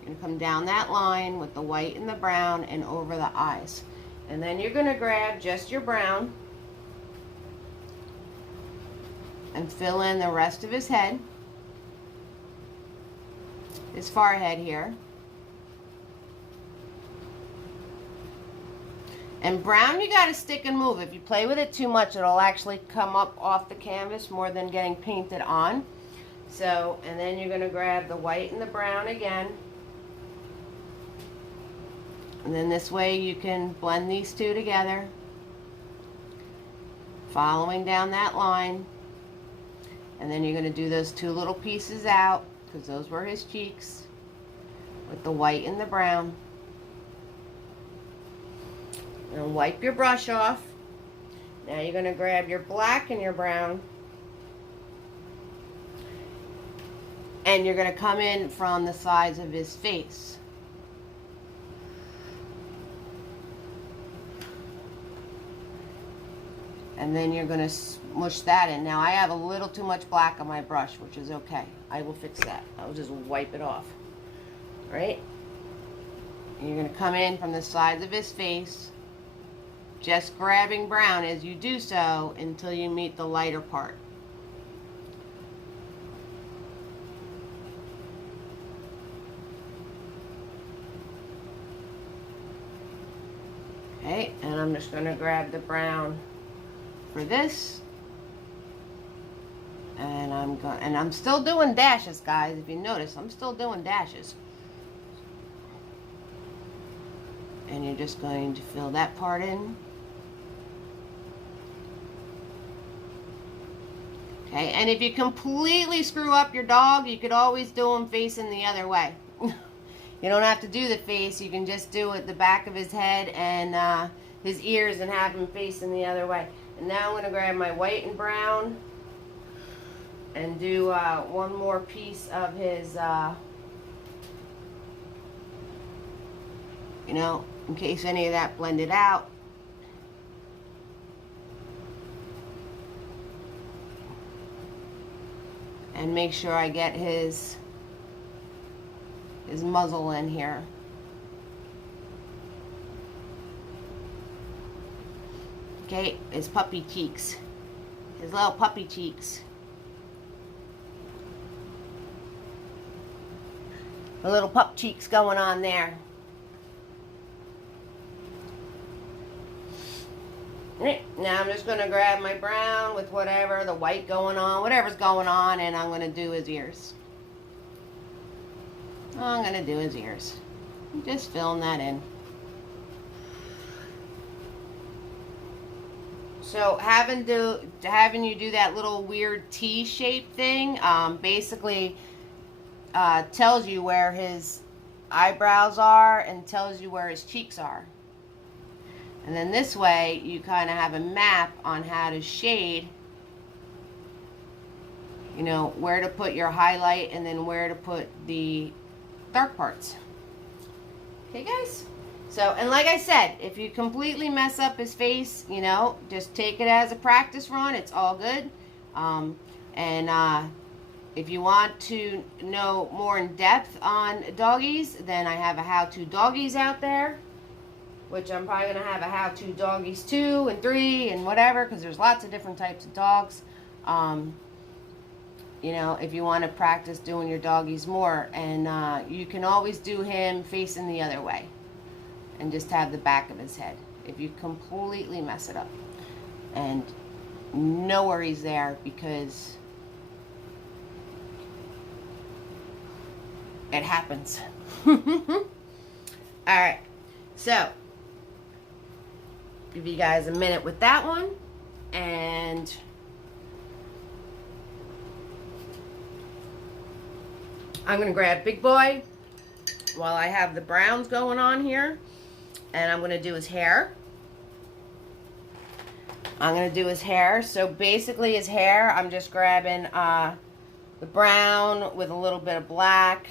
You're going to come down that line with the white and the brown and over the eyes. And then you're going to grab just your brown and fill in the rest of his head, his forehead here. And brown, you got to stick and move. If you play with it too much, it'll actually come up off the canvas more than getting painted on. So, and then you're going to grab the white and the brown again. And then this way you can blend these two together, following down that line. And then you're going to do those two little pieces out, because those were his cheeks, with the white and the brown. And wipe your brush off. Now you're going to grab your black and your brown, and you're going to come in from the sides of his face. And then you're going to smush that in. Now I have a little too much black on my brush, which is okay. I will fix that. I'll just wipe it off. All right? And you're going to come in from the sides of his face, just grabbing brown as you do so until you meet the lighter part. Okay, and I'm just going to grab the brown for this, and I'm still doing dashes, guys. If you notice, I'm still doing dashes. And you're just going to fill that part in. Okay, and if you completely screw up your dog, you could always do him facing the other way. You don't have to do the face. You can just do it the back of his head and his ears and have him facing the other way. And now I'm going to grab my white and brown and do one more piece of his, you know, in case any of that blended out. And make sure I get his muzzle in here. Okay, his puppy cheeks. His little puppy cheeks. The little pup cheeks going on there. Right, now I'm just going to grab my brown with whatever, the white going on, whatever's going on, and I'm going to do his ears. I'm going to do his ears. Just filling that in. So having you do that little weird T-shaped thing basically tells you where his eyebrows are and tells you where his cheeks are. And then this way you kind of have a map on how to shade, you know, where to put your highlight and then where to put the dark parts. Okay, guys? So, and like I said, if you completely mess up his face, you know, just take it as a practice run. It's all good. If you want to know more in depth on doggies, then I have a how-to doggies out there, which I'm probably going to have a how-to doggies 2 and 3 and whatever, because there's lots of different types of dogs. You know, if you want to practice doing your doggies more. And you can always do him facing the other way and just have the back of his head if you completely mess it up. And no worries there, because it happens. Alright, so give you guys a minute with that one, and I'm going to grab Big Boy while I have the browns going on here, and I'm going to do his hair. So basically his hair, I'm just grabbing the brown with a little bit of black,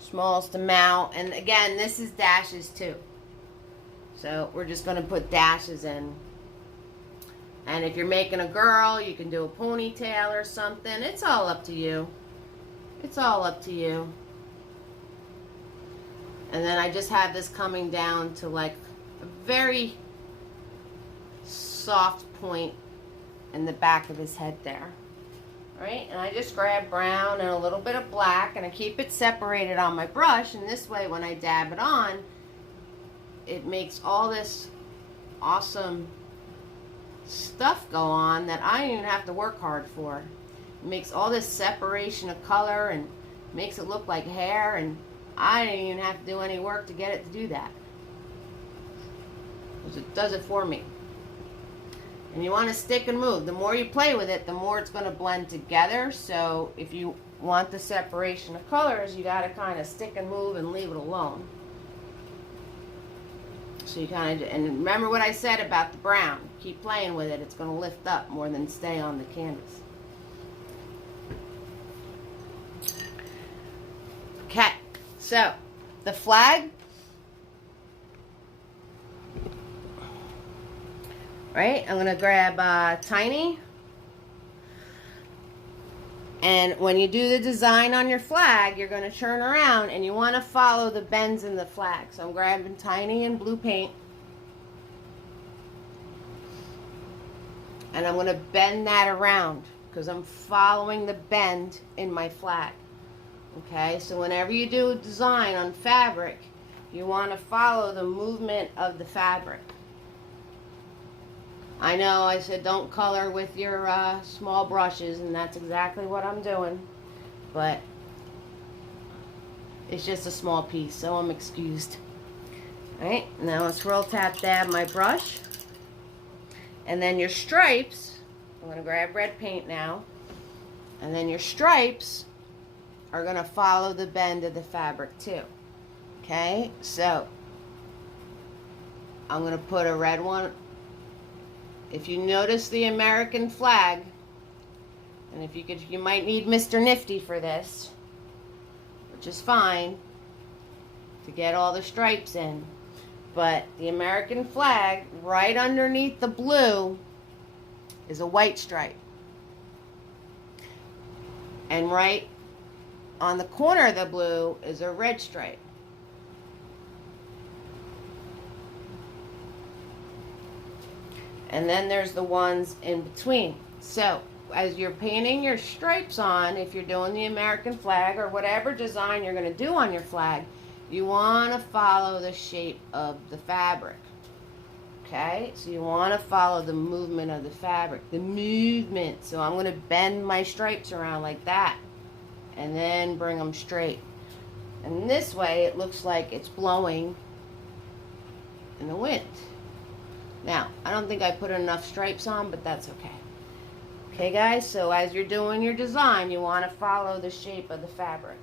smallest amount, and again, this is dashes too. So we're just going to put dashes in. And if you're making a girl, you can do a ponytail or something. It's all up to you. It's all up to you. And then I just have this coming down to like a very soft point in the back of his head there. Alright, and I just grab brown and a little bit of black, and I keep it separated on my brush, and this way when I dab it on, it makes all this awesome stuff go on that I don't even have to work hard for. It makes all this separation of color and makes it look like hair, and I don't even have to do any work to get it to do that, because it does it for me. And you want to stick and move. The more you play with it, the more it's going to blend together. So if you want the separation of colors, you got to kind of stick and move and leave it alone. So you kind of, and remember what I said about the brown. Keep playing with it. It's going to lift up more than stay on the canvas. Okay, so the flag, right? I'm going to grab Tiny. And when you do the design on your flag, you're going to turn around and you want to follow the bends in the flag. So I'm grabbing Tiny in blue paint. And I'm going to bend that around because I'm following the bend in my flag. Okay, so whenever you do a design on fabric, you want to follow the movement of the fabric. I know I said don't color with your small brushes, and that's exactly what I'm doing, but it's just a small piece, so I'm excused. Alright, now let's roll, tap, dab my brush. And then your stripes, I'm going to grab red paint now, and then your stripes are going to follow the bend of the fabric too. Okay, so I'm going to put a red one. If you notice the American flag, and if you could, you might need Mr. Nifty for this, which is fine, to get all the stripes in. But the American flag, right underneath the blue, is a white stripe. And right on the corner of the blue is a red stripe. And then there's the ones in between. So as you're painting your stripes on, if you're doing the American flag or whatever design you're going to do on your flag, you want to follow the shape of the fabric. Okay, so you want to follow the movement of the fabric, the movement. So I'm going to bend my stripes around like that and then bring them straight. And this way it looks like it's blowing in the wind. Now, I don't think I put enough stripes on, but that's okay. Okay, guys, so as you're doing your design, you want to follow the shape of the fabric.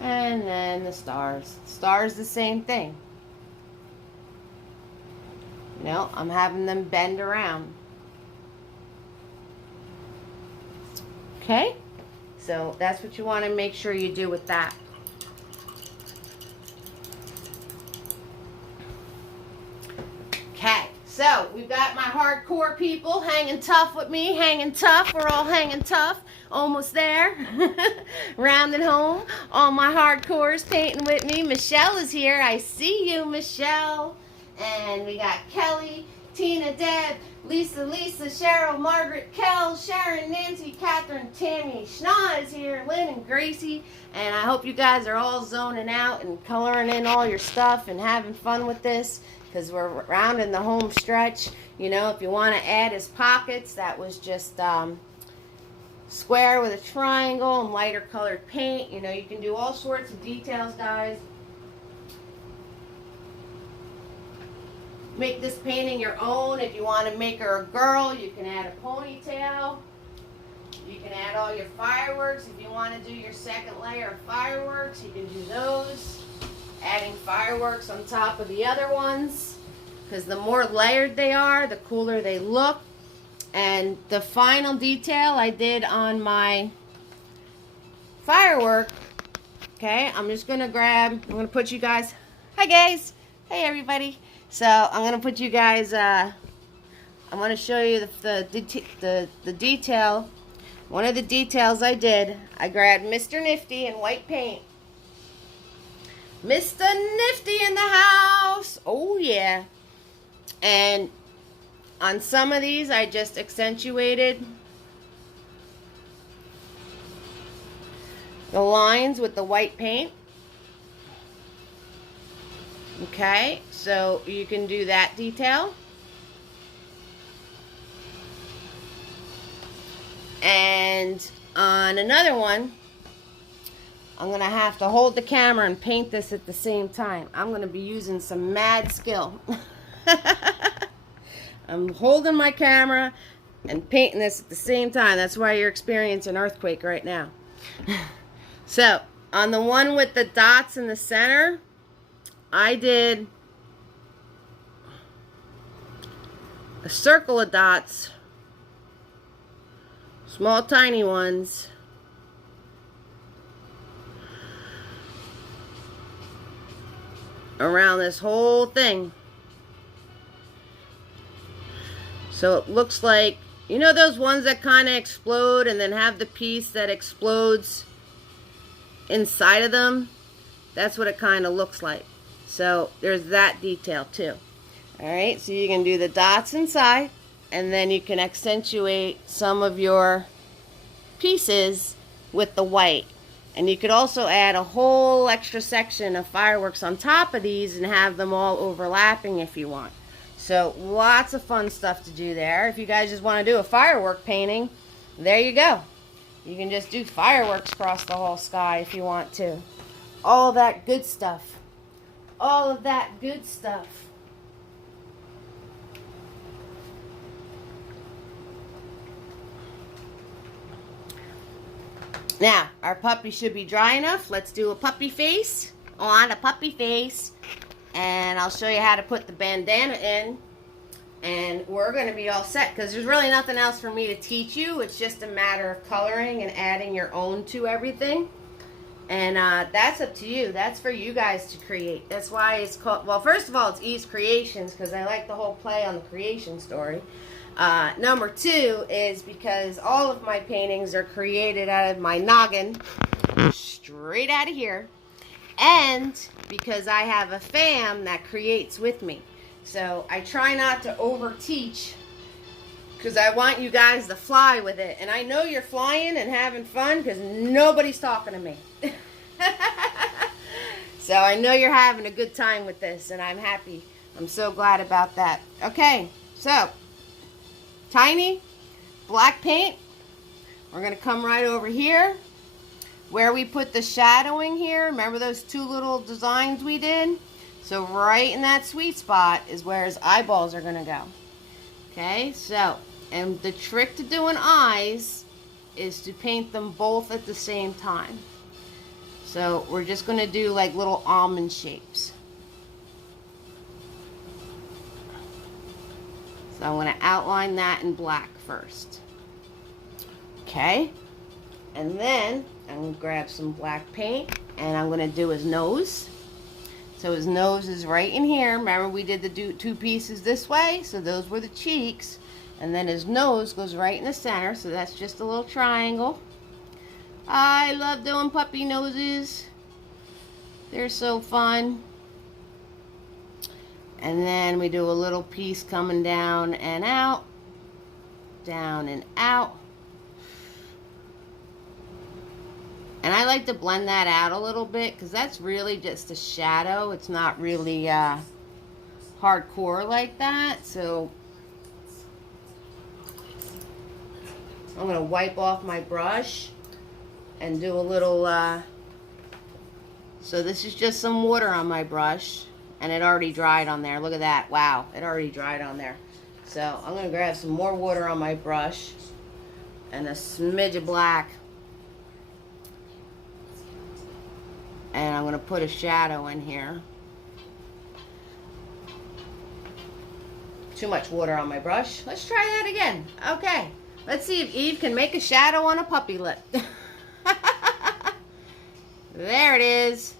And then the stars. Stars, the same thing. You know, I'm having them bend around. Okay? So that's what you want to make sure you do with that. Okay, so we've got my hardcore people hanging tough with me, hanging tough. We're all hanging tough. Almost there. Rounding home. All my hardcores painting with me. Michelle is here. I see you, Michelle. And we got Kelly, Tina, Deb, Lisa, Cheryl, Margaret, Kel, Sharon, Nancy, Catherine, Tammy, Shana is here, Lynn and Gracie. And I hope you guys are all zoning out and coloring in all your stuff and having fun with this, because we're rounding the home stretch. You know, if you want to add his pockets, that was just square with a triangle and lighter colored paint. You know, you can do all sorts of details, guys. Make this painting your own. If you want to make her a girl, you can add a ponytail. You can add all your fireworks. If you want to do your second layer of fireworks, you can do those. Adding fireworks on top of the other ones, because the more layered they are, the cooler they look. And the final detail I did on my firework, okay, I'm just going to I'm going to put you guys, hi guys, hey everybody. So I'm going to put you guys, I'm going to show you the detail. One of the details I did, I grabbed Mr. Nifty in white paint. Mr. Nifty in the house. Oh yeah. And on some of these, I just accentuated the lines with the white paint. Okay, so you can do that detail. And on another one, I'm going to have to hold the camera and paint this at the same time. I'm going to be using some mad skill. I'm holding my camera and painting this at the same time. That's why you're experiencing an earthquake right now. So, on the one with the dots in the center, I did a circle of dots, small tiny ones, around this whole thing. So it looks like, you know those ones that kind of explode and then have the piece that explodes inside of them? That's what it kind of looks like. So there's that detail too. Alright, so you can do the dots inside, and then you can accentuate some of your pieces with the white. And you could also add a whole extra section of fireworks on top of these and have them all overlapping if you want. So lots of fun stuff to do there. If you guys just want to do a firework painting, there you go. You can just do fireworks across the whole sky if you want to. All that good stuff. All of that good stuff. Now, our puppy should be dry enough. Let's do a puppy face on a puppy face. And I'll show you how to put the bandana in. And we're going to be all set, because there's really nothing else for me to teach you. It's just a matter of coloring and adding your own to everything. And that's up to you. That's for you guys to create. That's why it's called, well, first of all, it's Eve's Creations, because I like the whole play on the creation story. Number two is because all of my paintings are created out of my noggin, straight out of here. And because I have a fam that creates with me. So I try not to over teach because I want you guys to fly with it. And I know you're flying and having fun because nobody's talking to me. So I know you're having a good time with this, and I'm happy. I'm so glad about that. Okay, so tiny black paint. We're going to come right over here where we put the shadowing here. Remember those two little designs we did? So right in that sweet spot is where his eyeballs are going to go. Okay, so, and the trick to doing eyes is to paint them both at the same time. So we're just going to do like little almond shapes. So I'm going to outline that in black first. Okay, and then I'm going to grab some black paint and I'm going to do his nose. So his nose is right in here. Remember we did the two pieces this way, so those were the cheeks. And then his nose goes right in the center, so that's just a little triangle. I love doing puppy noses. They're so fun. And then we do a little piece coming down and out. Down and out. And I like to blend that out a little bit because that's really just a shadow. It's not really hardcore like that. So I'm going to wipe off my brush and do a little, so this is just some water on my brush, and it already dried on there. Look at that. Wow, it already dried on there. So I'm going to grab some more water on my brush and a smidge of black. And I'm going to put a shadow in here. Too much water on my brush. Let's try that again. Okay. Let's see if Eve can make a shadow on a puppy lip. There it is.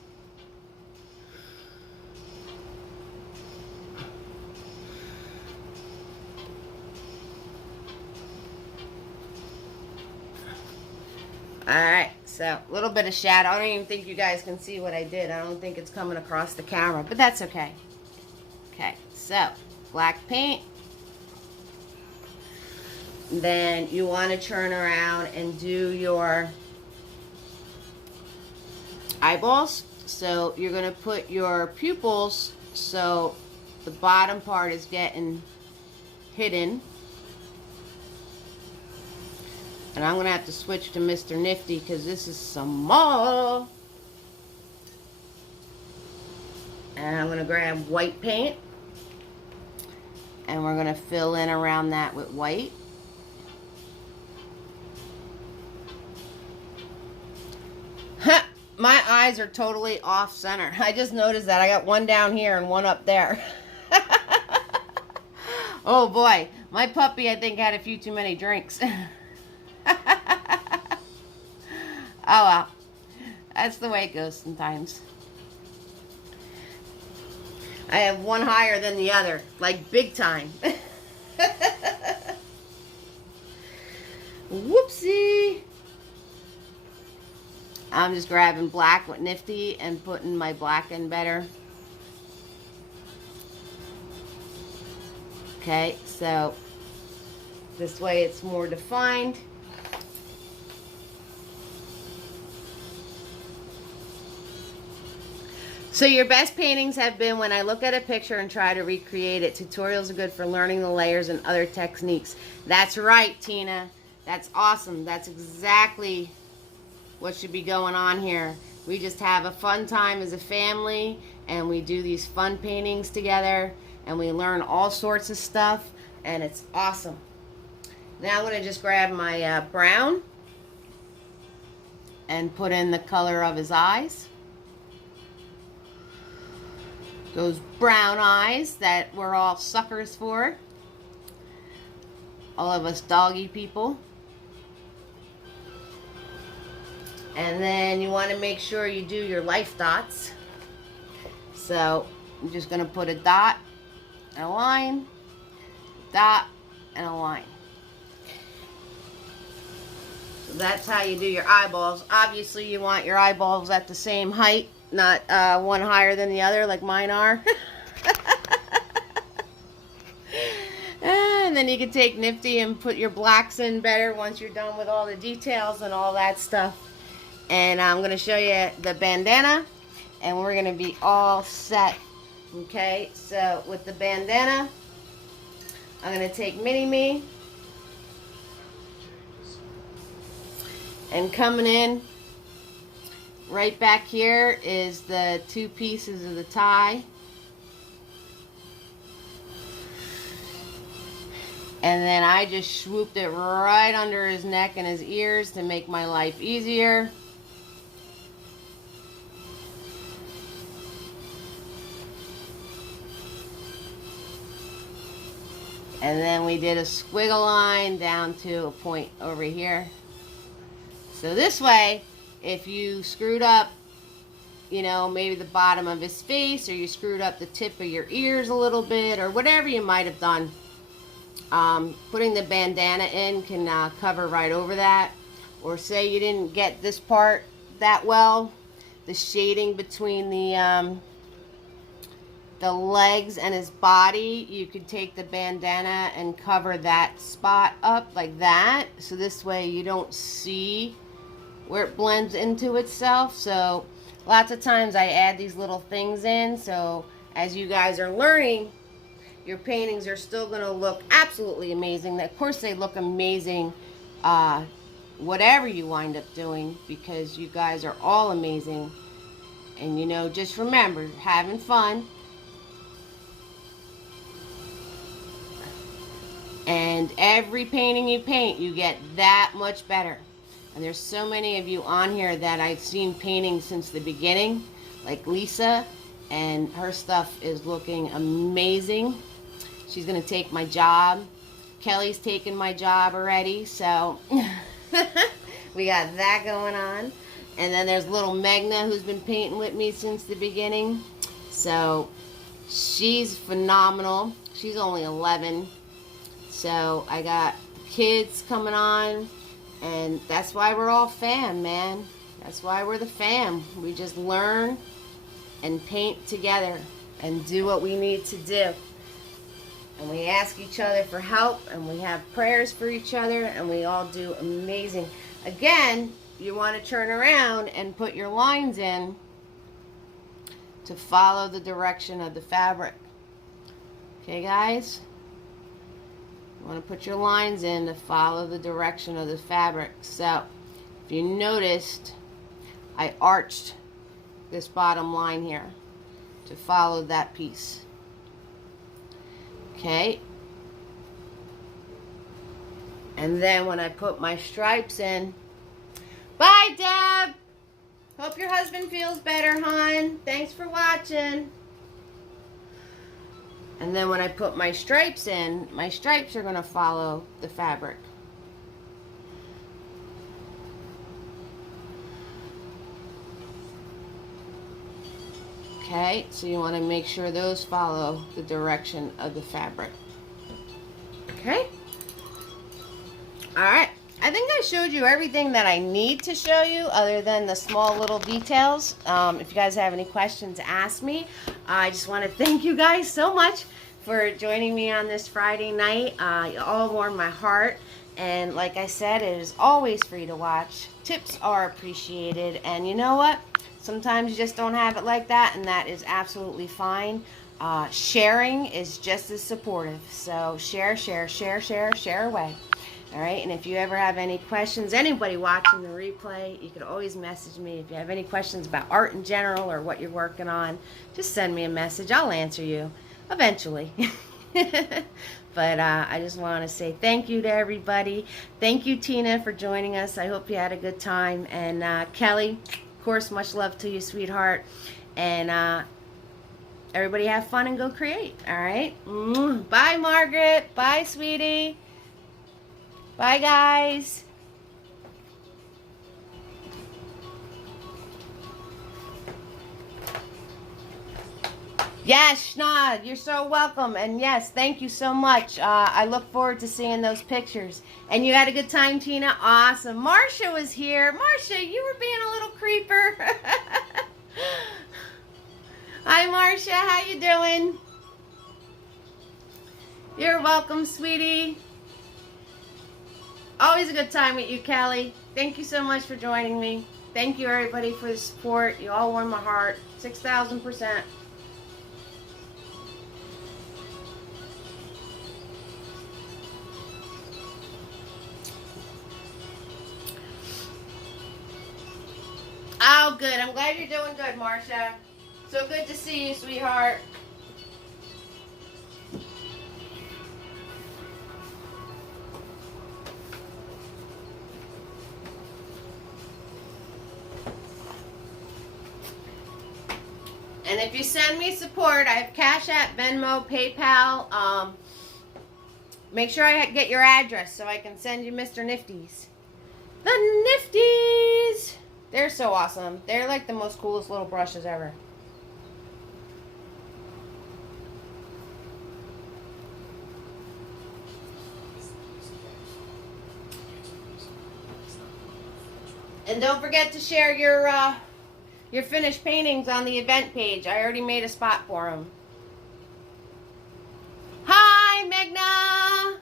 Alright, so a little bit of shadow. I don't even think you guys can see what I did. I don't think it's coming across the camera, but that's okay. Okay, so black paint. Then you want to turn around and do your eyeballs. So you're going to put your pupils so the bottom part is getting hidden. And I'm going to have to switch to Mr. Nifty because this is small. And I'm going to grab white paint. And we're going to fill in around that with white. My eyes are totally off center. I just noticed that. I got one down here and one up there. Oh boy. My puppy, I think, had a few too many drinks. Oh well, that's the way it goes sometimes. I have one higher than the other, like big time. Whoopsie. I'm just grabbing black with Nifty and putting my black in better. Okay, so this way it's more defined. So your best paintings have been when I look at a picture and try to recreate it. Tutorials are good for learning the layers and other techniques. That's right, Tina. That's awesome. That's exactly what should be going on here. We just have a fun time as a family, and we do these fun paintings together, and we learn all sorts of stuff, and it's awesome. Now I'm going to just grab my brown and put in the color of his eyes. Those brown eyes that we're all suckers for. All of us doggy people. And then you want to make sure you do your life dots. So I'm just going to put a dot and a line, dot and a line. So that's how you do your eyeballs. Obviously you want your eyeballs at the same height, not one higher than the other like mine are. And then you can take Nifty and put your blacks in better once you're done with all the details and all that stuff. And I'm going to show you the bandana, and we're going to be all set. Okay, so with the bandana, I'm going to take Mini-Me, and coming in right back here is the 2 pieces of the tie. And then I just swooped it right under his neck and his ears to make my life easier. And then we did a squiggle line down to a point over here. So this way, if you screwed up, you know, maybe the bottom of his face, or you screwed up the tip of your ears a little bit, or whatever you might have done, putting the bandana in can cover right over that. Or say you didn't get this part that well, the shading between the legs and his body, you could take the bandana and cover that spot up like that. So this way you don't see where it blends into itself. So lots of times I add these little things in, so as you guys are learning, your paintings are still going to look absolutely amazing. Of course they look amazing whatever you wind up doing, because you guys are all amazing. And you know, just remember, having fun. And every painting you paint, you get that much better. And there's so many of you on here that I've seen painting since the beginning, like Lisa, and her stuff is looking amazing. She's going to take my job. Kelly's taken my job already, so we got that going on. And then there's little Megna, who's been painting with me since the beginning. So she's phenomenal. She's only 11. So I got kids coming on, and that's why we're all fam, man. That's why we're the fam. We just learn and paint together and do what we need to do. And we ask each other for help, and we have prayers for each other, and we all do amazing. Again, you want to turn around and put your lines in to follow the direction of the fabric. Okay, guys? You want to put your lines in to follow the direction of the fabric. So, if you noticed, I arched this bottom line here to follow that piece. Okay. And then when I put my stripes in, bye, Deb! Hope your husband feels better, hon. Thanks for watching. And then when I put my stripes in, my stripes are going to follow the fabric. Okay, so you want to make sure those follow the direction of the fabric. Okay? Alright, I think I showed you everything that I need to show you other than the small little details. If you guys have any questions, ask me. I just want to thank you guys so much for joining me on this Friday night. You all warmed my heart. And like I said, it is always free to watch. Tips are appreciated. And you know what? Sometimes you just don't have it like that, and that is absolutely fine. Sharing is just as supportive. So share, share, share, share, share away. All right, and if you ever have any questions, anybody watching the replay, you can always message me. If you have any questions about art in general or what you're working on, just send me a message. I'll answer you eventually. But I just want to say thank you to everybody. Thank you, Tina, for joining us. I hope you had a good time. And Kelly, of course, much love to you, sweetheart. And everybody have fun and go create, all right? Bye, Margaret. Bye, sweetie. Bye, guys. Yes, Schnad, you're so welcome. And yes, thank you so much. I look forward to seeing those pictures. And you had a good time, Tina? Awesome. Marcia was here. Marcia, you were being a little creeper. Hi, Marcia. How you doing? You're welcome, sweetie. Always a good time with you, Kelly. Thank you so much for joining me. Thank you, everybody, for the support. You all warm my heart. 6,000%. Oh, good. I'm glad you're doing good, Marcia. So good to see you, sweetheart. And if you send me support, I have Cash App, Venmo, PayPal. Make sure I get your address so I can send you Mr. Nifty's. The Nifties! They're so awesome. They're like the most coolest little brushes ever. And don't forget to share your finished paintings on the event page. I already made a spot for them. Hi, Megna!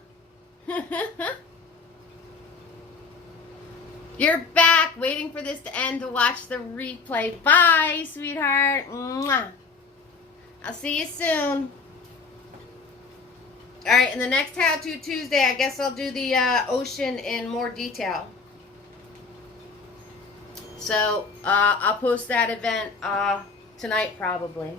You're back, waiting for this to end to watch the replay. Bye, sweetheart. Mwah. I'll see you soon. All right, in the next How To Tuesday, I guess I'll do the ocean in more detail. So, I'll post that event tonight, probably.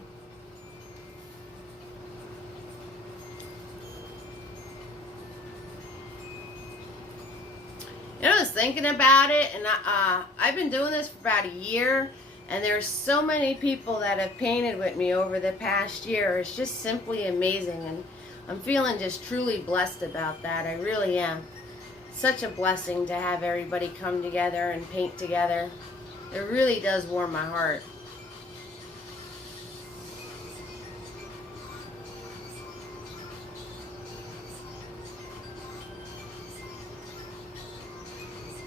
You know, I was thinking about it, and I've been doing this for about a year, and there's so many people that have painted with me over the past year. It's just simply amazing, and I'm feeling just truly blessed about that. I really am. Such a blessing to have everybody come together and paint together. It really does warm my heart.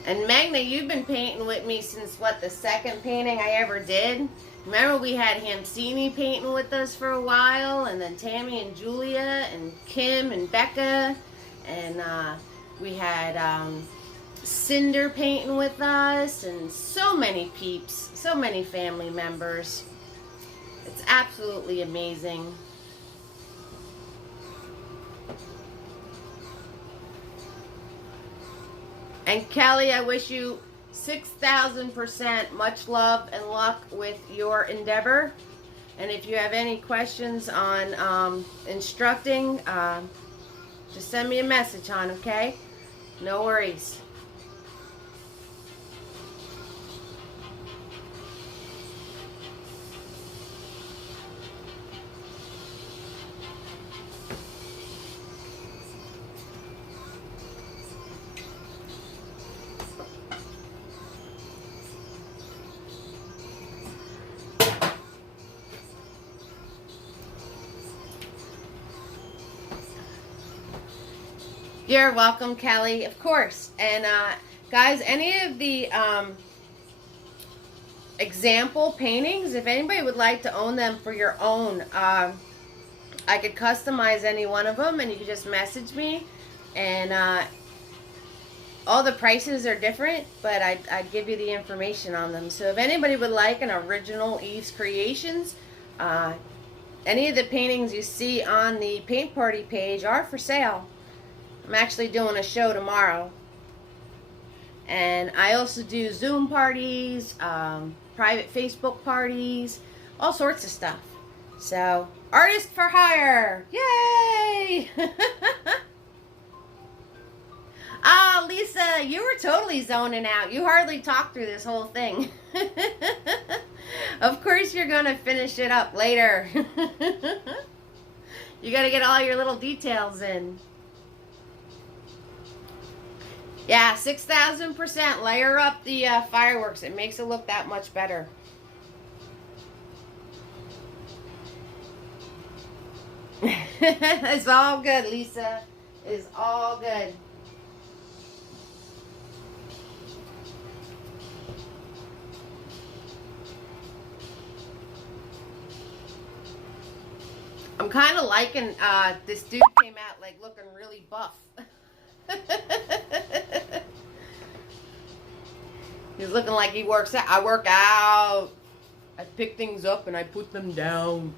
And Magna, you've been painting with me since, what, the second painting I ever did? Remember we had Hamsini painting with us for a while, and then Tammy and Julia, and Kim and Becca, and we had Cinder painting with us, and so many peeps, so many family members. It's absolutely amazing. And Kelly, I wish you 6,000% much love and luck with your endeavor. And if you have any questions on instructing, just send me a message, hon, okay? No worries. You're welcome, Kelly, of course. And guys, any of the example paintings, if anybody would like to own them for your own, I could customize any one of them, and you could just message me. And all the prices are different, but I'd give you the information on them. So if anybody would like an original Eve's Creations, any of the paintings you see on the paint party page are for sale. I'm actually doing a show tomorrow. And I also do Zoom parties, private Facebook parties, all sorts of stuff. So, artist for hire. Yay! Ah, Lisa, you were totally zoning out. You hardly talked through this whole thing. Of course you're going to finish it up later. You got to get all your little details in. Yeah, 6,000%. Layer up the fireworks. It makes it look that much better. It's all good, Lisa. It's all good. I'm kind of liking, this dude came out like buff. He's looking like he works out. I work out. I pick things up and I put them down.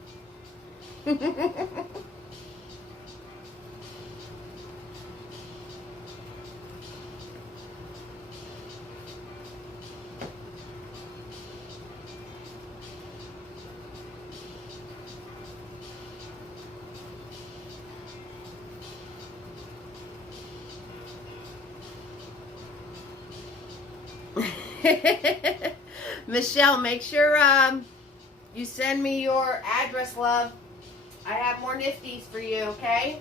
Michelle, make sure you send me your address, love. I have more Nifties for you, okay?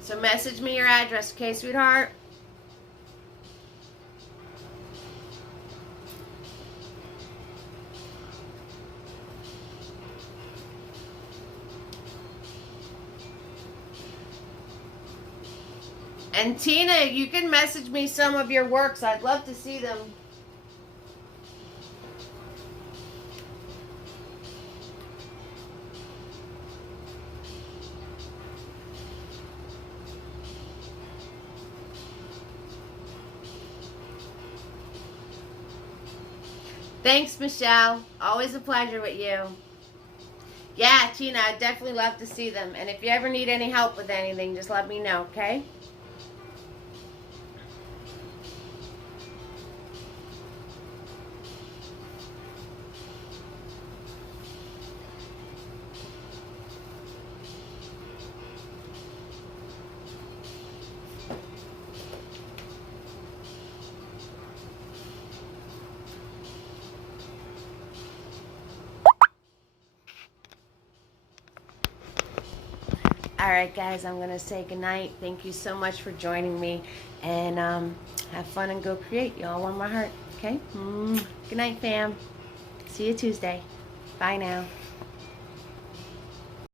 So message me your address, okay, sweetheart? And Tina, you can message me some of your works. I'd love to see them. Thanks, Michelle. Always a pleasure with you. Yeah, Tina, I'd definitely love to see them. And if you ever need any help with anything, just let me know, okay? Alright guys, I'm going to say goodnight. Thank you so much for joining me. And have fun and go create. You all warm my heart. Okay? Good night, fam. See you Tuesday. Bye now.